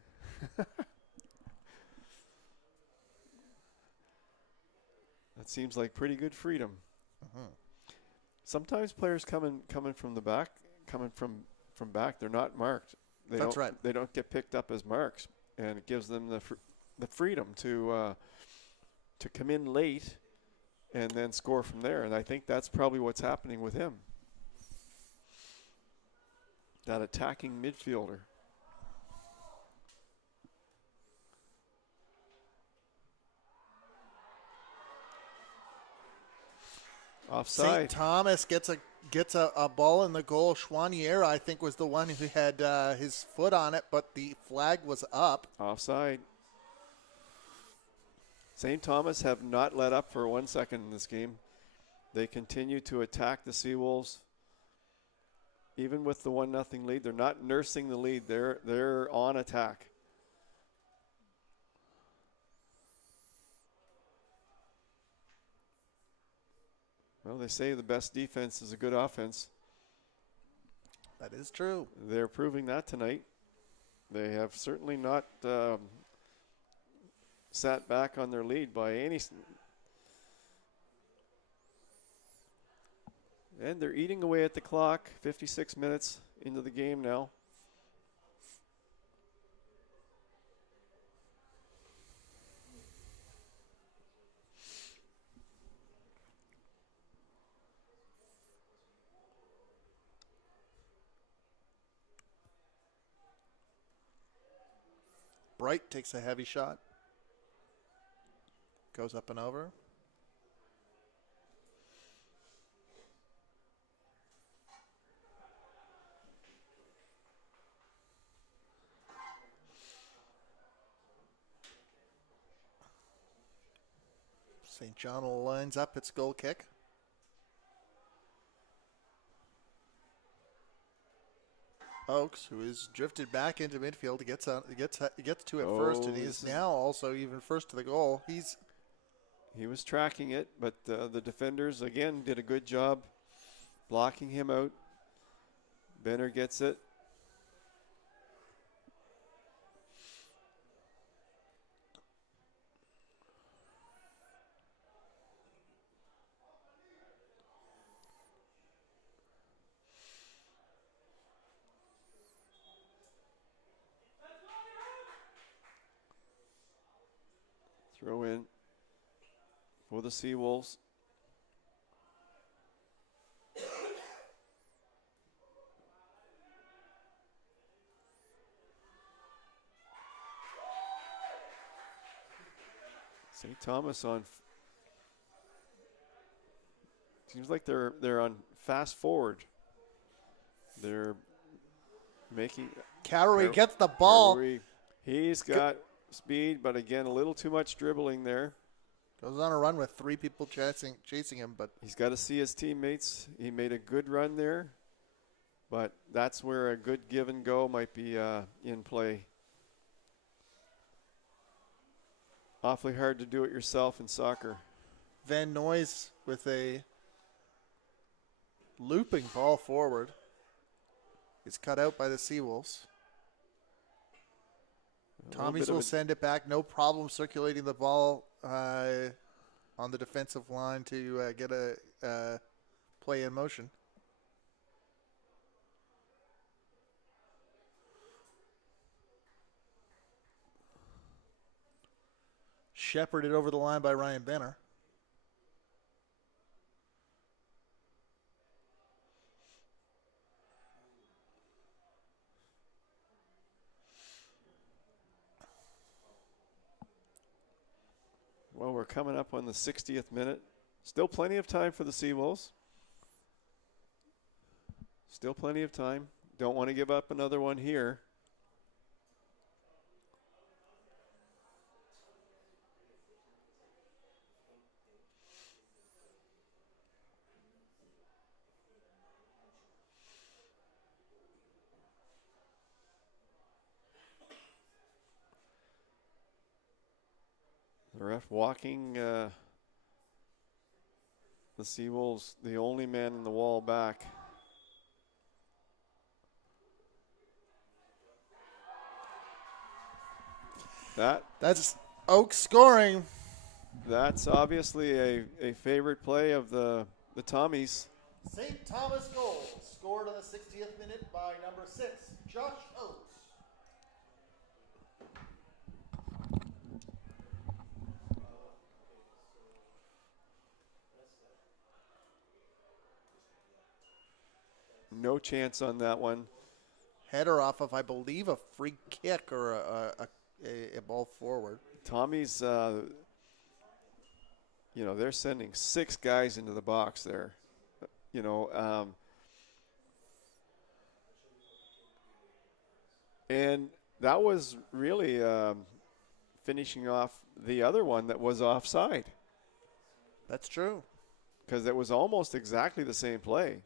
That seems like pretty good freedom. Sometimes players coming from the back, coming from back, they're not marked. That's right. They don't get picked up as marks, and it gives them the freedom to come in late and then score from there. And I think that's probably what's happening with him. That attacking midfielder. Offside. St. Thomas gets a ball in the goal. Chouanier, I think, was the one who had his foot on it, but the flag was up. Offside. St. Thomas have not let up for 1 second in this game. They continue to attack the Seawolves. Even with the 1-0 lead, they're not nursing the lead. They're on attack. Well, they say the best defense is a good offense. That is true. They're proving that tonight. They have certainly not sat back on their lead by any. And they're eating away at the clock. 56 minutes into the game now. Bright takes a heavy shot. Goes up and over. St. John lines up its goal kick. Oakes, who is drifted back into midfield, gets to it first, and he is now also even first to the goal. He was tracking it, but the defenders again did a good job blocking him out. Benner gets it. Throw in for the Seawolves. St. Thomas on. Seems like they're on fast forward. They're making. Carey gets the ball. Carey, he's got speed, but again, a little too much dribbling there. Goes on a run with three people chasing him, but he's got to see his teammates. He made a good run there, but that's where a good give and go might be in play. Awfully hard to do it yourself in soccer. Van Noyes with a looping ball forward. He's cut out by the Seawolves. Tommy's will send it back. No problem circulating the ball on the defensive line to get a play in motion. Shepherded over the line by Ryan Benner. Well, we're coming up on the 60th minute. Still plenty of time for the Seawolves. Still plenty of time. Don't want to give up another one here. The ref walking the Seawolves, the only man in the wall back. That's Oak scoring. That's obviously a favorite play of the Tommies. St. Thomas goal scored on the 60th minute by number 6, Josh Oates. No chance on that one. Header off of, I believe, a free kick or a ball forward. Tommy's, they're sending 6 guys into the box there. And that was really finishing off the other one that was offside, That's true. because it was almost exactly the same play.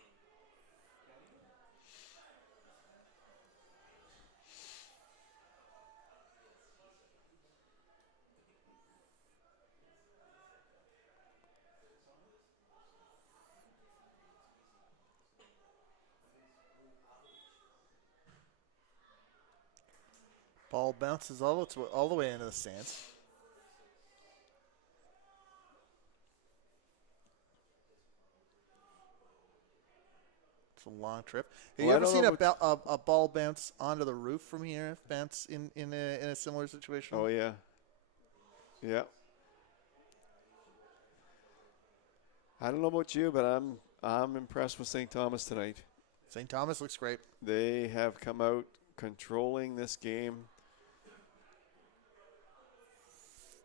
Ball bounces all the way into the stands. It's a long trip. Have you Well, I ever don't seen know a ball bounce onto the roof from here? Bounce in a similar situation? Oh, yeah. Yeah. I don't know about you, but I'm impressed with St. Thomas tonight. St. Thomas looks great. They have come out controlling this game.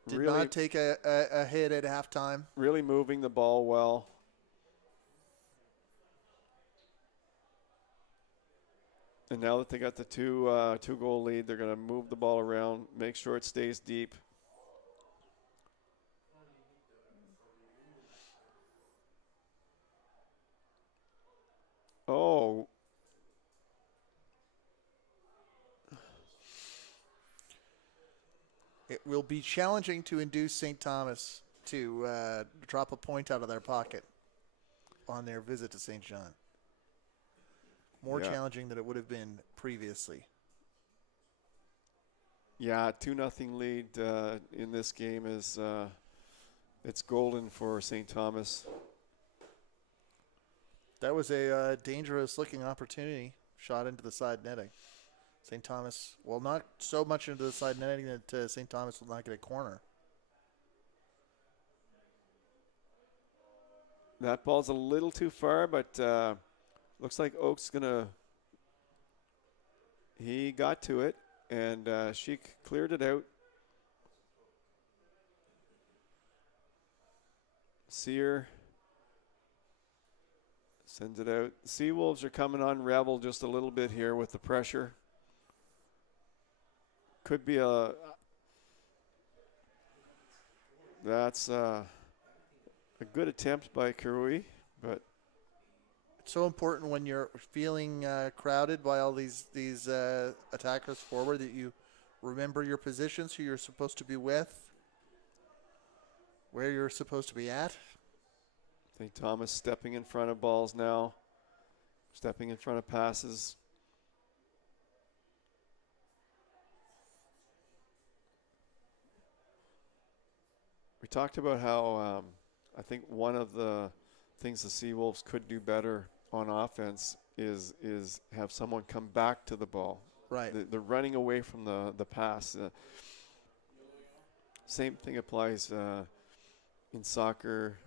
Did not take a hit at halftime. Really moving the ball well. And now that they got the two goal lead, they're going to move the ball around, make sure it stays deep. Oh. It will be challenging to induce St. Thomas to drop a point out of their pocket on their visit to St. John. More challenging than it would have been previously. Yeah, 2-0 lead in this game is it's golden for St. Thomas. That was a dangerous-looking opportunity shot into the side netting. St. Thomas, well, not so much into the side netting that St. Thomas will not get a corner. That ball's a little too far, but looks like Oak's he got to it, and she cleared it out. Sear sends it out. Seawolves are coming on Rebel just a little bit here with the pressure. Could be that's a good attempt by Karui, but It's so important when you're feeling crowded by all these attackers forward that you remember your positions, who you're supposed to be with, where you're supposed to be at. St. Thomas stepping in front of balls now, stepping in front of passes. We talked about how I think one of the things the Seawolves could do better on offense is have someone come back to the ball. Right. They're running away from the pass. Same thing applies in soccer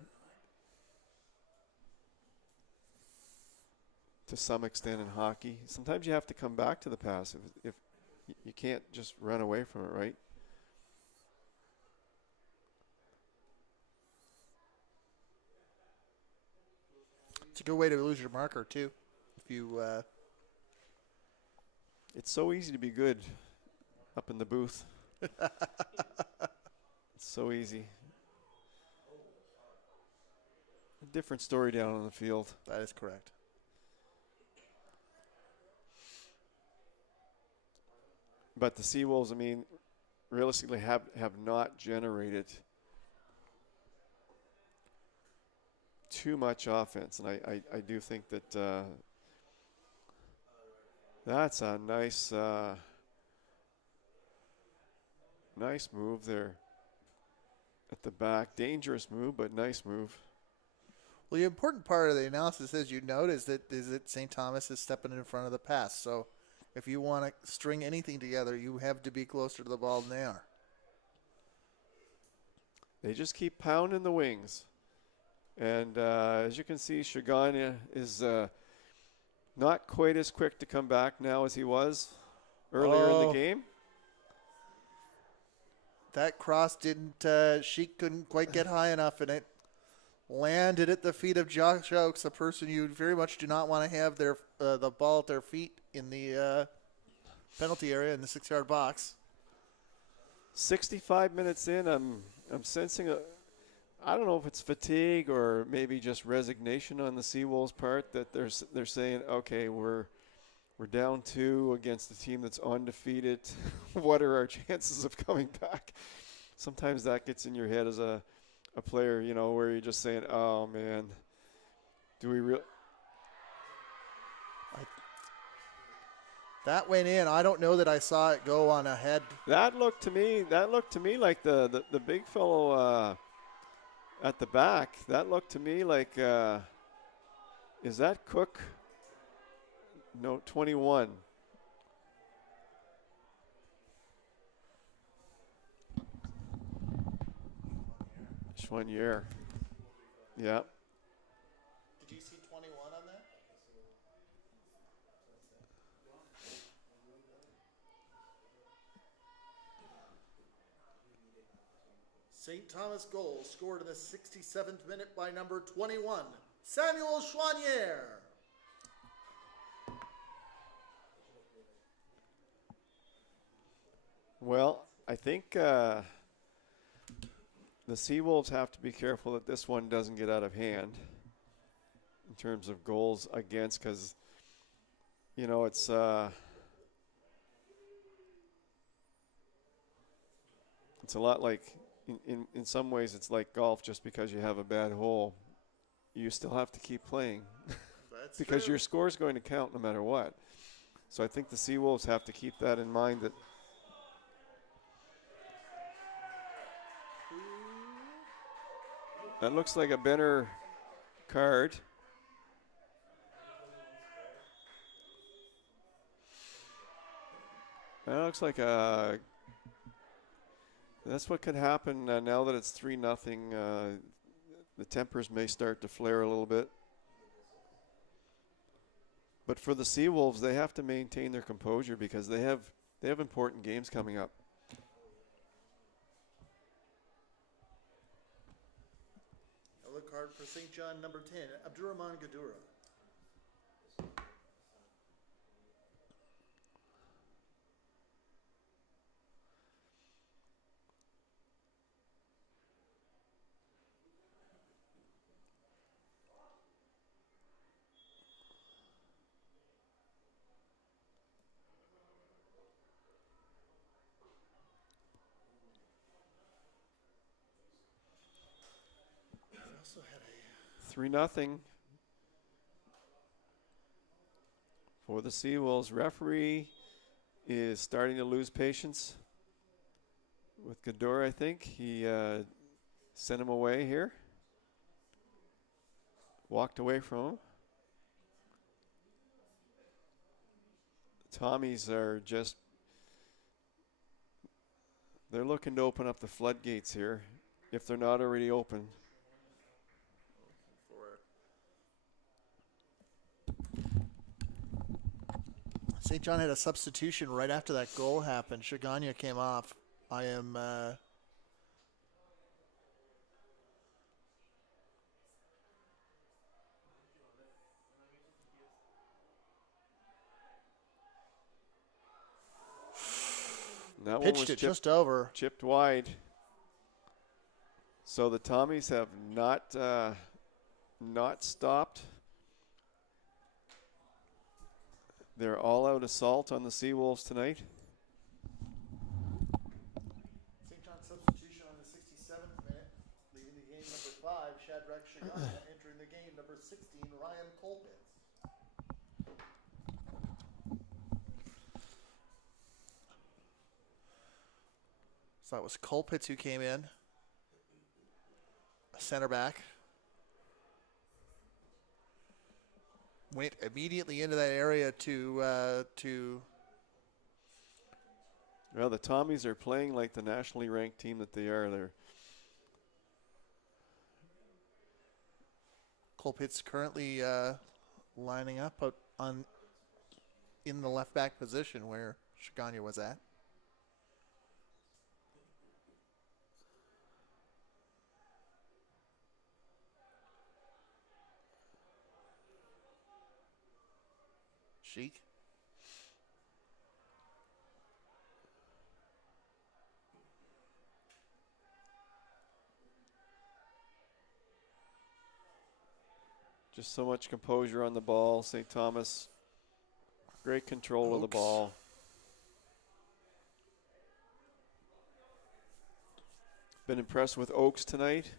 to some extent in hockey. Sometimes you have to come back to the pass if you can't just run away from it, right? It's a good way to lose your marker, too. If you It's so easy to be good up in the booth. It's so easy. A different story down on the field. That is correct. But the Seawolves, I mean, realistically have not generated too much offense. And I do think that that's a nice nice move there at the back. Dangerous move, but nice move. Well, the important part of the analysis, as you note, is that St. Thomas is stepping in front of the pass. So if you want to string anything together, you have to be closer to the ball than they are. They just keep pounding the wings. And as you can see, Shaganya is not quite as quick to come back now as he was earlier in the game. That cross didn't, Sheik couldn't quite get high enough, and it landed at the feet of Josh Oakes, a person you very much do not want to have their the ball at their feet in the penalty area in the 6-yard box. 65 minutes in, I'm sensing I don't know if it's fatigue or maybe just resignation on the Seawolves' part that they're saying, okay, we're down 2 against a team that's undefeated. What are our chances of coming back? Sometimes that gets in your head as a player, you know, where you're just saying, oh man, do we really? That went in. I don't know that I saw it go on ahead. That looked to me like the big fellow at the back. That looked to me like, is that Cook? No, 21. Schwanier. Yeah. Did you see 21 on that? St. Thomas goal scored in the 67th minute by number 21, Samuel Schwanier. Well, I think the Seawolves have to be careful that this one doesn't get out of hand in terms of goals against, because, you know, it's a lot like, in some ways, it's like golf. Just because you have a bad hole, you still have to keep playing because true. your score is going to count no matter what. So I think the Seawolves have to keep that in mind. That looks like a Benner card. That looks like a. That's what could happen now that it's 3-0. The tempers may start to flare a little bit. But for the Seawolves, they have to maintain their composure because they have important games coming up. Yellow card for St. John, number 10, Abdurrahman Gadura. Also had a 3-0 for the Seawolves. Referee is starting to lose patience with Gador, I think. He sent him away here. Walked away from him. Tommies are just, they're looking to open up the floodgates here, if they're not already open. St. John had a substitution right after that goal happened. Shaganya came off. I am That one pitched was it just over. chipped wide. So the Tommies have not stopped their all-out assault on the Seawolves tonight. St. John substitution on the 67th minute, leaving the game number 5, Shadrach Shaganya, entering the game number 16, Ryan Colpitz. So that was Colpitz who came in, a center back. went immediately into that area to Well, the Tommies are playing like the nationally ranked team that they are. They're Colpitt's currently lining up in the left back position where Shiganya was at. Sheik. just so much composure on the ball. St. Thomas, great control of the Oaks. ball. Been impressed with Oaks tonight.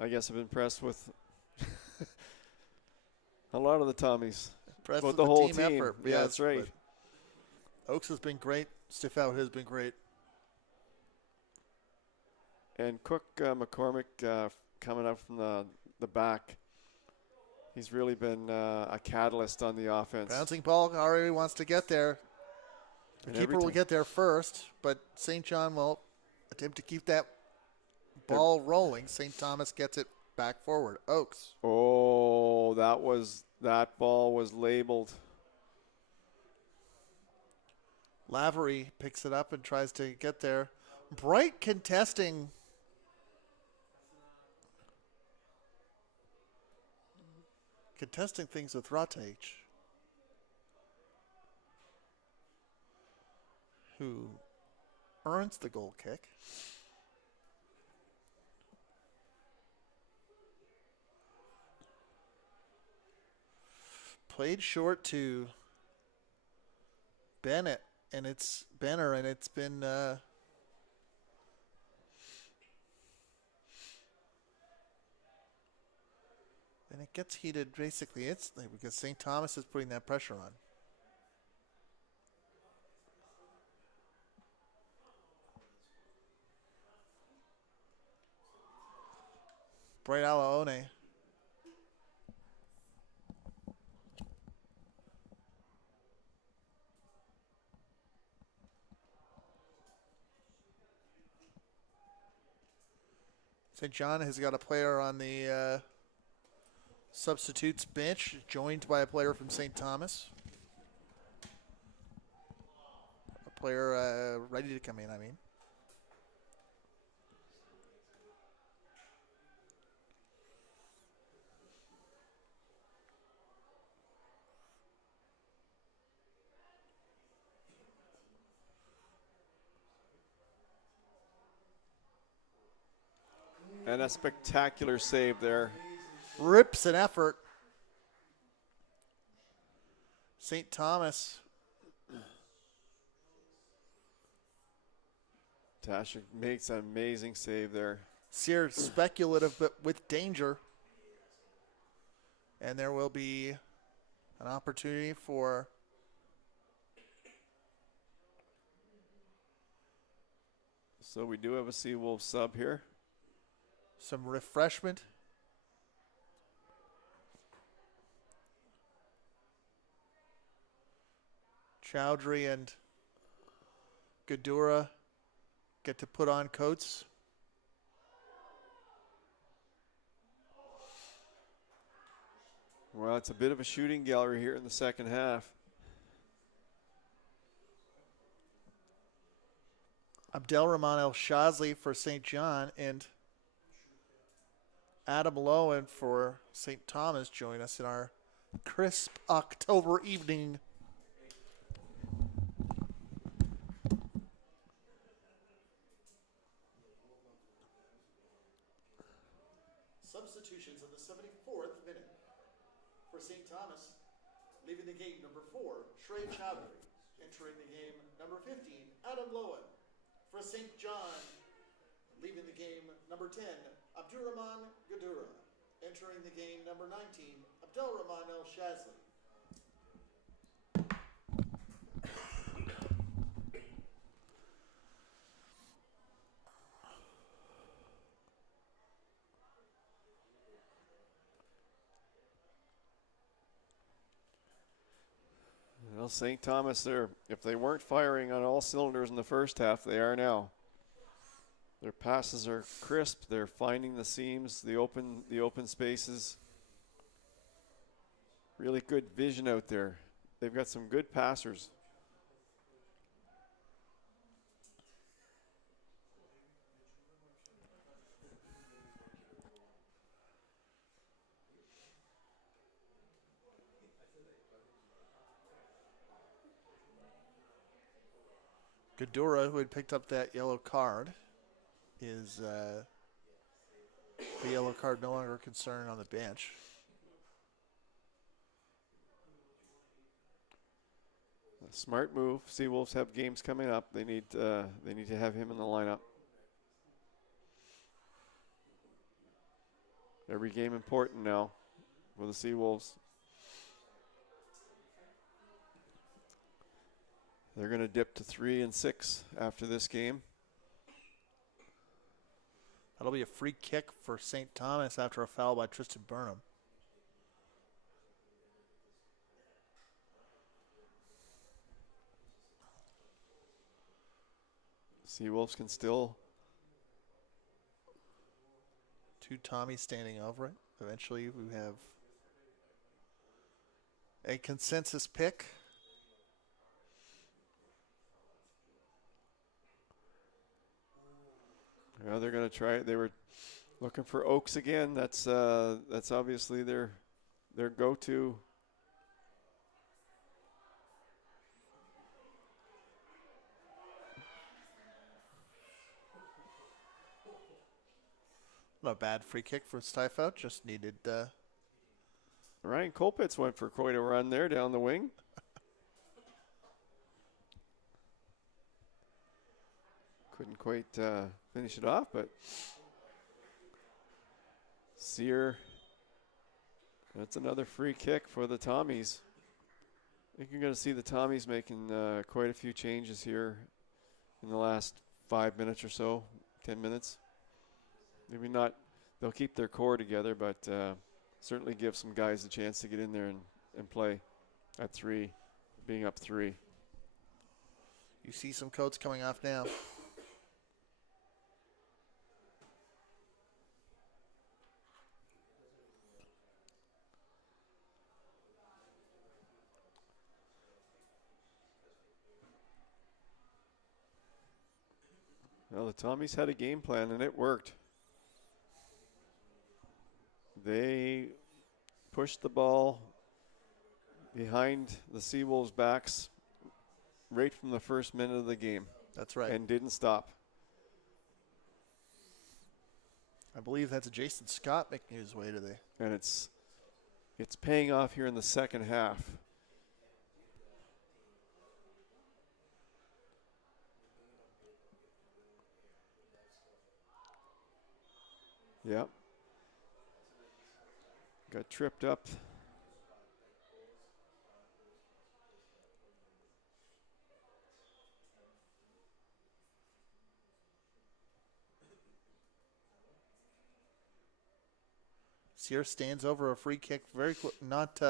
I guess I've been impressed with a lot of the Tommies. Impressed But with the whole team team. effort. Yeah, yes, that's right. but Oaks has been great. Stiffout has been great. And Cook McCormick coming up from the back. He's really been a catalyst on the offense. Bouncing ball already wants to get there. The And keeper every will time- get there first, but St. John will attempt to keep that ball rolling. St. Thomas gets it back forward. Oaks. Oh, that ball was labeled. Lavery picks it up and tries to get there. Bright contesting. Contesting things with Ratage, who earns the goal kick. Played short to Bennett, and it's Benner, and it's been and it gets heated basically instantly because St. Thomas is putting that pressure on. Bright Alaone. St. John has got a player on the substitutes bench, joined by a player from St. Thomas. A player ready to come in, I mean. And a spectacular save there. Rips an effort. St. Thomas. Tasha makes an amazing save there. Seared speculative, but with danger. And there will be an opportunity for So we do have a Seawolf sub here. some refreshment. Chowdhury and Gadura get to put on coats. Well, it's a bit of a shooting gallery here in the second half. Abdelrahman El Shazli for St. John and Adam Lowen for St. Thomas join us in our crisp October evening. Substitutions in the 74th minute. For St. Thomas, leaving the game, number 4, Shrey Chowdhury. Entering the game, number 15, Adam Lowen. For St. John, leaving the game, number 10, Abdurrahman Gadura. Entering the game, number 19, Abdelrahman El Shazli. Well, St. Thomas, if they weren't firing on all cylinders in the first half, they are now. Their passes are crisp. They're finding the seams, the open spaces. Really good vision out there. They've got some good passers. Gadura, who had picked up that yellow card, is the yellow card no longer a concern on the bench. A smart move. Seawolves have games coming up. They need to have him in the lineup. Every game important now for the Seawolves. They're going to dip to 3-6 after this game. That'll be a free kick for St. Thomas after a foul by Tristan Burnham. Seawolves can still. Two Tommies standing over it. Eventually we have a consensus pick. Yeah, they're going to try it. They were looking for Oaks again. That's obviously their go-to. Not a bad free kick for Stifo. Just needed. Ryan Colpitz went for quite a run there down the wing. Couldn't quite finish it off, but Sear. That's another free kick for the Tommies. I think you're going to see the Tommies making quite a few changes here in the last 5 minutes or so, 10 minutes. Maybe not, they'll keep their core together, but certainly give some guys a chance to get in there and play at 3, being up 3. You see some coats coming off now. Well, the Tommies had a game plan, and it worked. They pushed the ball behind the Seawolves' backs right from the first minute of the game. That's right. And didn't stop. I believe that's Jason Scott making his way to the. And it's paying off here in the second half. Yep. Got tripped up. Sear stands over a free kick, not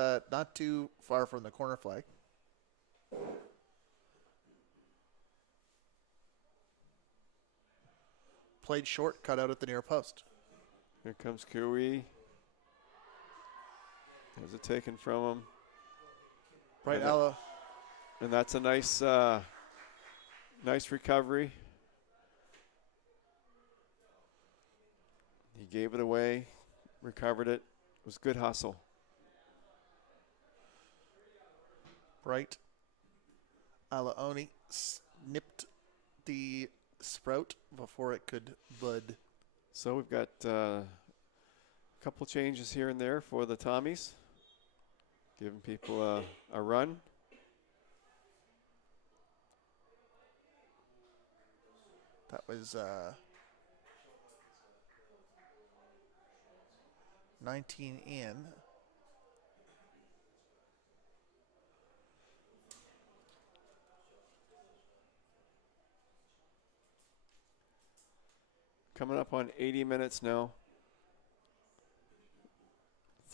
too far from the corner flag. Played short, cut out at the near post. Here comes Cooey. Has it taken from him? Right, Allo. And that's a nice recovery. He gave it away, recovered it. It was good hustle. Right. Alaoni snipped the sprout before it could bud. So we've got a couple changes here and there for the Tommies. Giving people a run. That was 19 in. Coming up on 80 minutes now.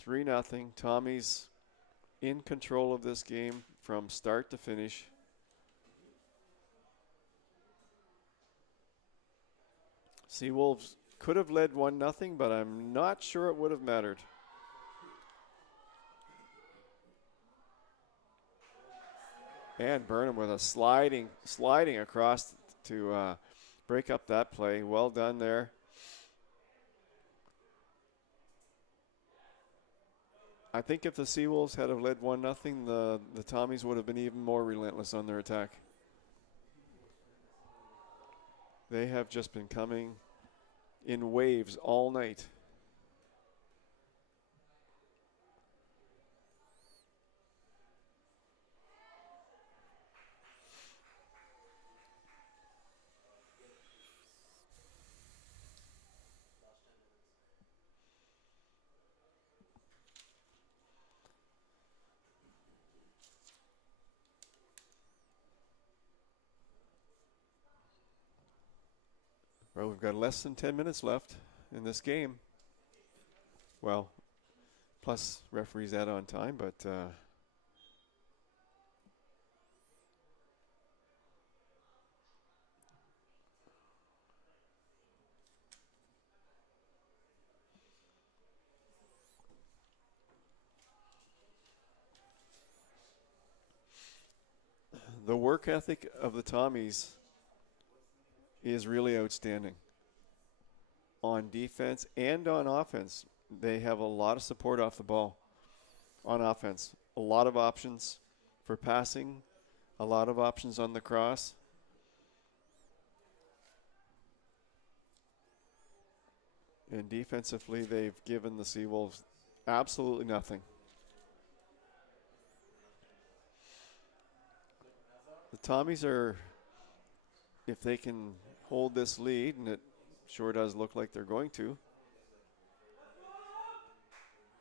3-0. Tommies in control of this game from start to finish. Seawolves could have led 1-0, but I'm not sure it would have mattered. And Burnham with a sliding across to break up that play. Well done there. I think if the Seawolves had have led 1-0, the Tommies would have been even more relentless on their attack. They have just been coming in waves all night. Well, we've got less than 10 minutes left in this game. Well, plus referees add on time, but the work ethic of the Tommies is really outstanding. On defense and on offense, they have a lot of support off the ball. On offense, a lot of options for passing, a lot of options on the cross. And defensively, they've given the Seawolves absolutely nothing. The Tommies are, if they can hold this lead, and it sure does look like they're going to,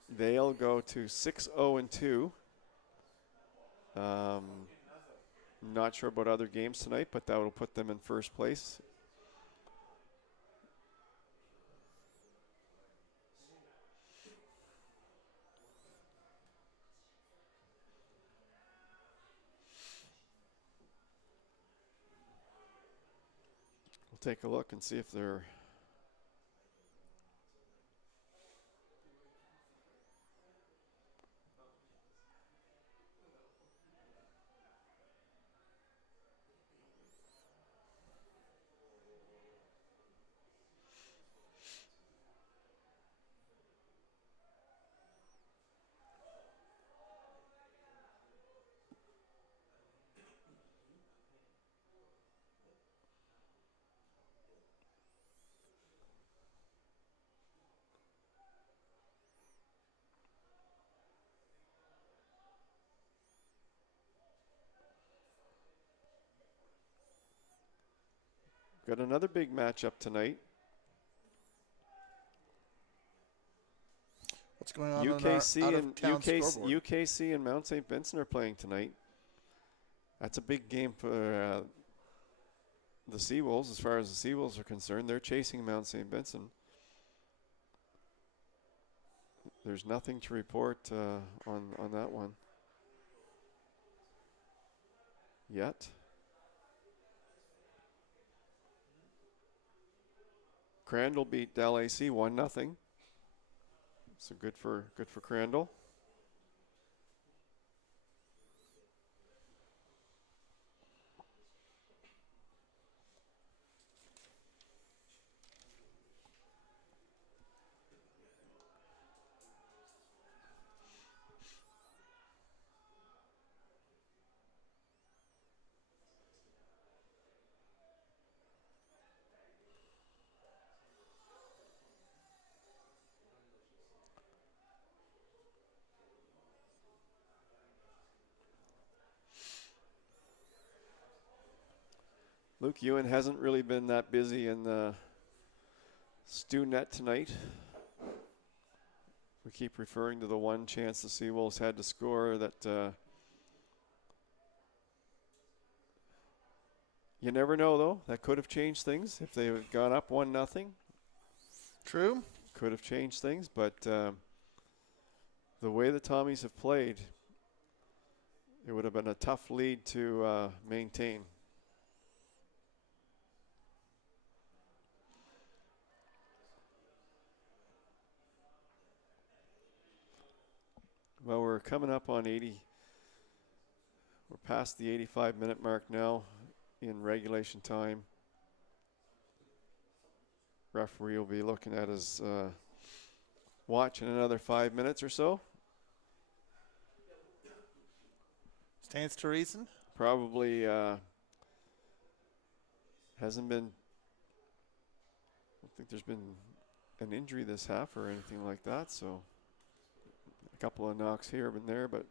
they'll go to 6-0-2. Not sure about other games tonight, but that will put them in first place. We'll take a look and see if they're got another big matchup tonight. What's going on UKC on our and out-of-town scoreboard? UKC and Mount St. Vincent are playing tonight. That's a big game for the Seawolves. As far as the Seawolves are concerned, they're chasing Mount St. Vincent. There's nothing to report on that one yet. Crandall beat Del AC 1-0. So good for Crandall. Luke Ewan hasn't really been that busy in the STU net tonight. We keep referring to the one chance the Seawolves had to score that you never know, though. That could have changed things if they had gone up 1-0. True. Could have changed things, but the way the Tommies have played, It would have been a tough lead to maintain. Well, we're coming up on 80. We're past the 85-minute mark now in regulation time. Referee will be looking at his watch in another 5 minutes or so. Stands to reason. Probably hasn't been, I don't think there's been an injury this half or anything like that, so a couple of knocks here and there, but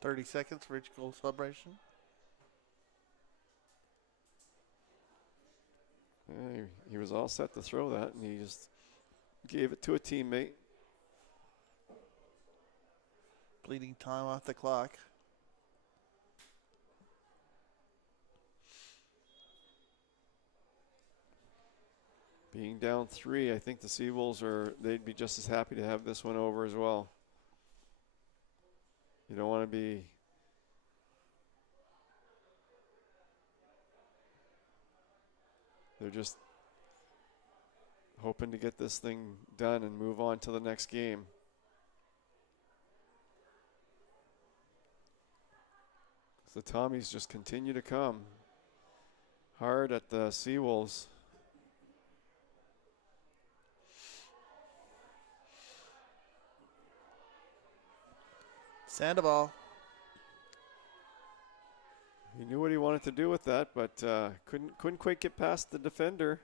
30 seconds for each goal celebration. yeah, he was all set to throw that, and he just gave it to a teammate. Bleeding time off the clock. Being down 3, I think the Seawolves they'd be just as happy to have this one over as well. You don't want to be they're just hoping to get this thing done and move on to the next game. The Tommies just continue to come hard at the Seawolves. Sandoval. He knew what he wanted to do with that, but couldn't quite get past the defender.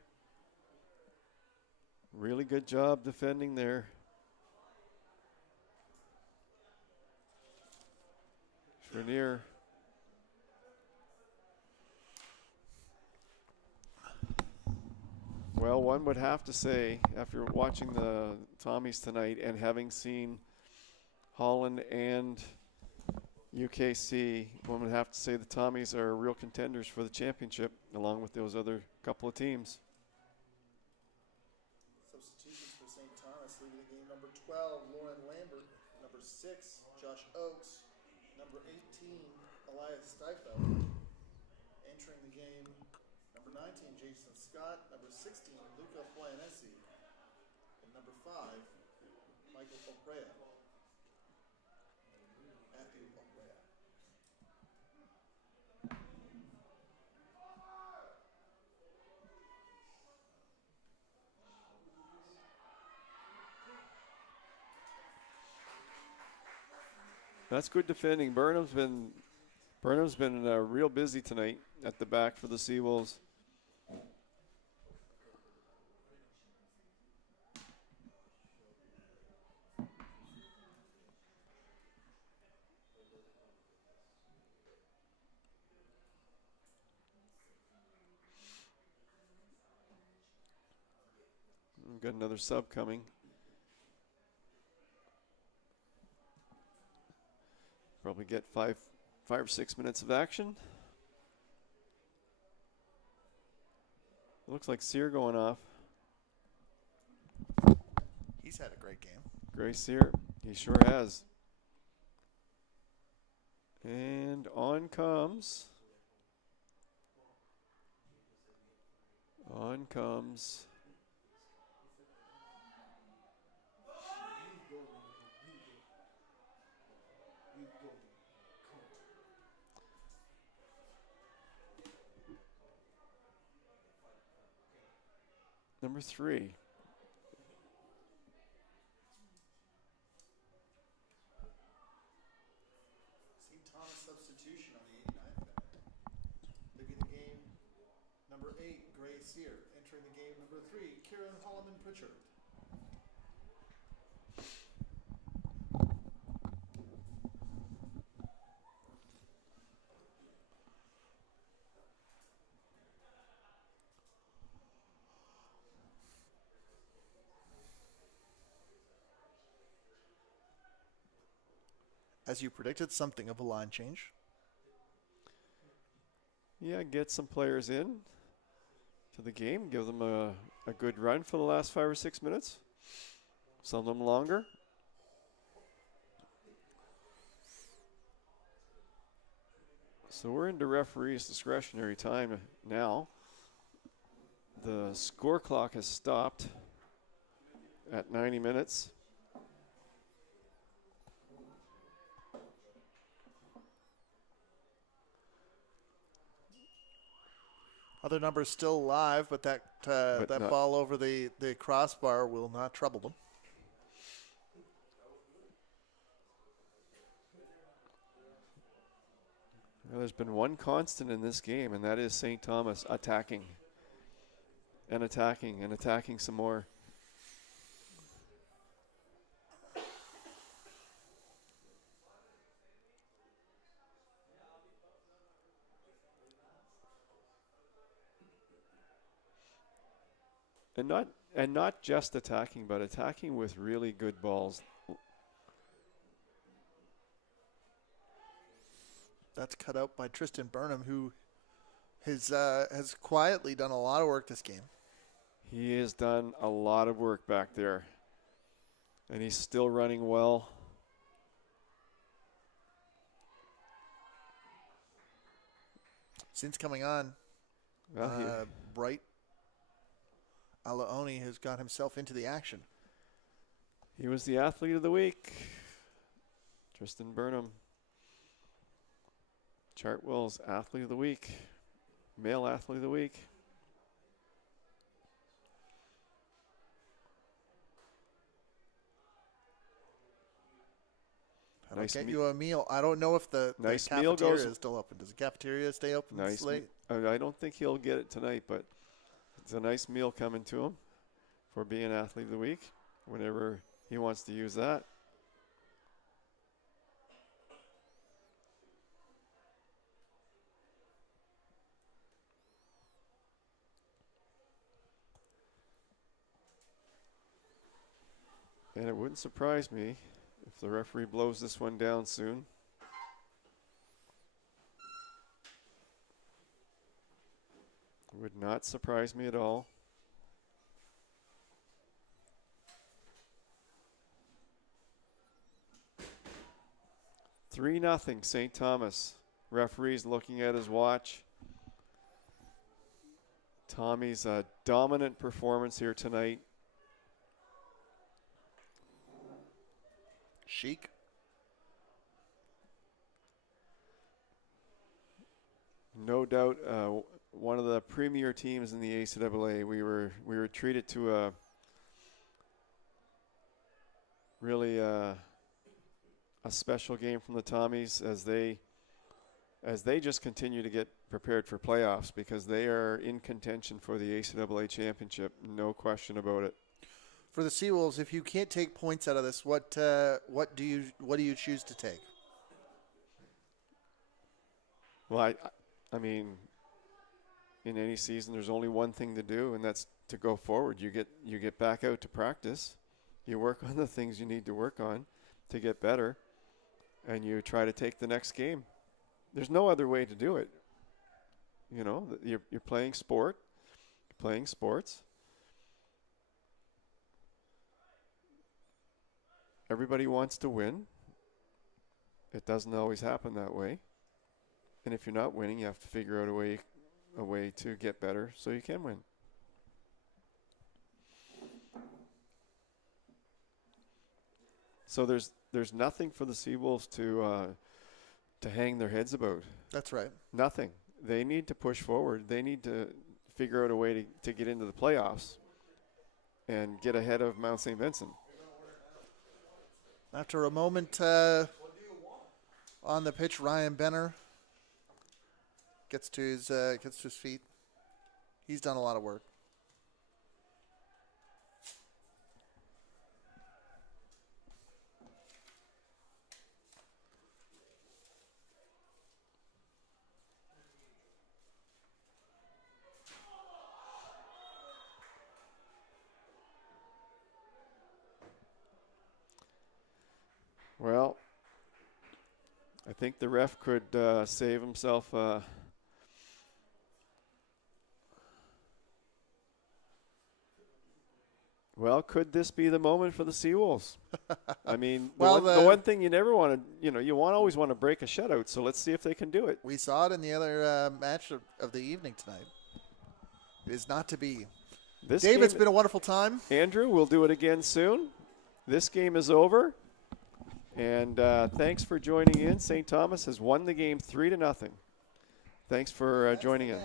Really good job defending there. Frenier. Well, one would have to say, after watching the Tommies tonight and having seen Holland and UKC, one would have to say the Tommies are real contenders for the championship, along with those other couple of teams. Substitutions for St. Thomas, leaving the game number 12, Lauren Lambert, number 6, Josh Oakes, number 18, Elias Steifeld, entering the game, number 19, Jason Scott, number 16, Luca Flainesi, and number 5, Michael Oprea. Matthew Oprea. That's good defending. Burnham's been real busy tonight at the back for the Seawolves. We've got another sub coming. Probably get five or 6 minutes of action. Looks like Sear going off. He's had a great game. Grace Sear, he sure has. And on comes. Number 3. St. Thomas substitution on the 89th minute. Leaving the game, number 8, Gray Sear. Entering the game, number 3, Kieran Holloman Pritchard. As you predicted, something of a line change. Yeah, get some players in to the game. Give them a good run for the last 5 or 6 minutes. Some of them longer. So we're into referee's discretionary time now. The score clock has stopped at 90 minutes. Other numbers still alive, but that not- ball over the crossbar will not trouble them. Well, there's been one constant in this game, and that is St. Thomas attacking and attacking and attacking some more. And not just attacking, but attacking with really good balls. That's cut out by Tristan Burnham, who has quietly done a lot of work this game. He has done a lot of work back there, and he's still running well. Since coming on, Well, Bright Alaoni has got himself into the action. he was the athlete of the week. Tristan Burnham. Chartwell's athlete of the week. Male athlete of the week. I'll Nice get me- you a meal. I don't know if the Nice meal cafeteria goes- is still open. Does the cafeteria stay open Nice. late? I don't think he'll get it tonight, but it's a nice meal coming to him for being athlete of the week whenever he wants to use that. And it wouldn't surprise me if the referee blows this one down soon. Would not surprise me at all. Three nothing, St. Thomas. Referee's looking at his watch. Tommy's a dominant performance here tonight. Chic. No doubt, one of the premier teams in the ACAA. We were treated to a really a special game from the Tommies as they just continue to get prepared for playoffs because they are in contention for the ACAA championship. No question about it. For the Seawolves, if you can't take points out of this, what do you choose to take? Well, I mean, in any season, there's only one thing to do, and that's to go forward. You get back out to practice. You work on the things you need to work on to get better, and you try to take the next game. There's no other way to do it. You know, you're playing sport, you're playing sports. Everybody wants to win. It doesn't always happen that way. And if you're not winning, you have to figure out a way to get better so you can win. So there's nothing for the Seawolves to hang their heads about. That's right. Nothing. They need to push forward. They need to figure out a way to get into the playoffs and get ahead of Mount St. Vincent. After a moment on the pitch, Ryan Benner gets to his feet. He's done a lot of work. Well, I think the ref could save himself Well, could this be the moment for the Seawolves? I mean, Well, the one thing you never want to, you always want to break a shutout. So let's see if they can do it. We saw it in the other match of the evening tonight. It is not to be. Dave, it's been a wonderful time. Andrew, we'll do it again soon. This game is over. And thanks for joining in. St. Thomas has won the game 3-0. Thanks for joining in.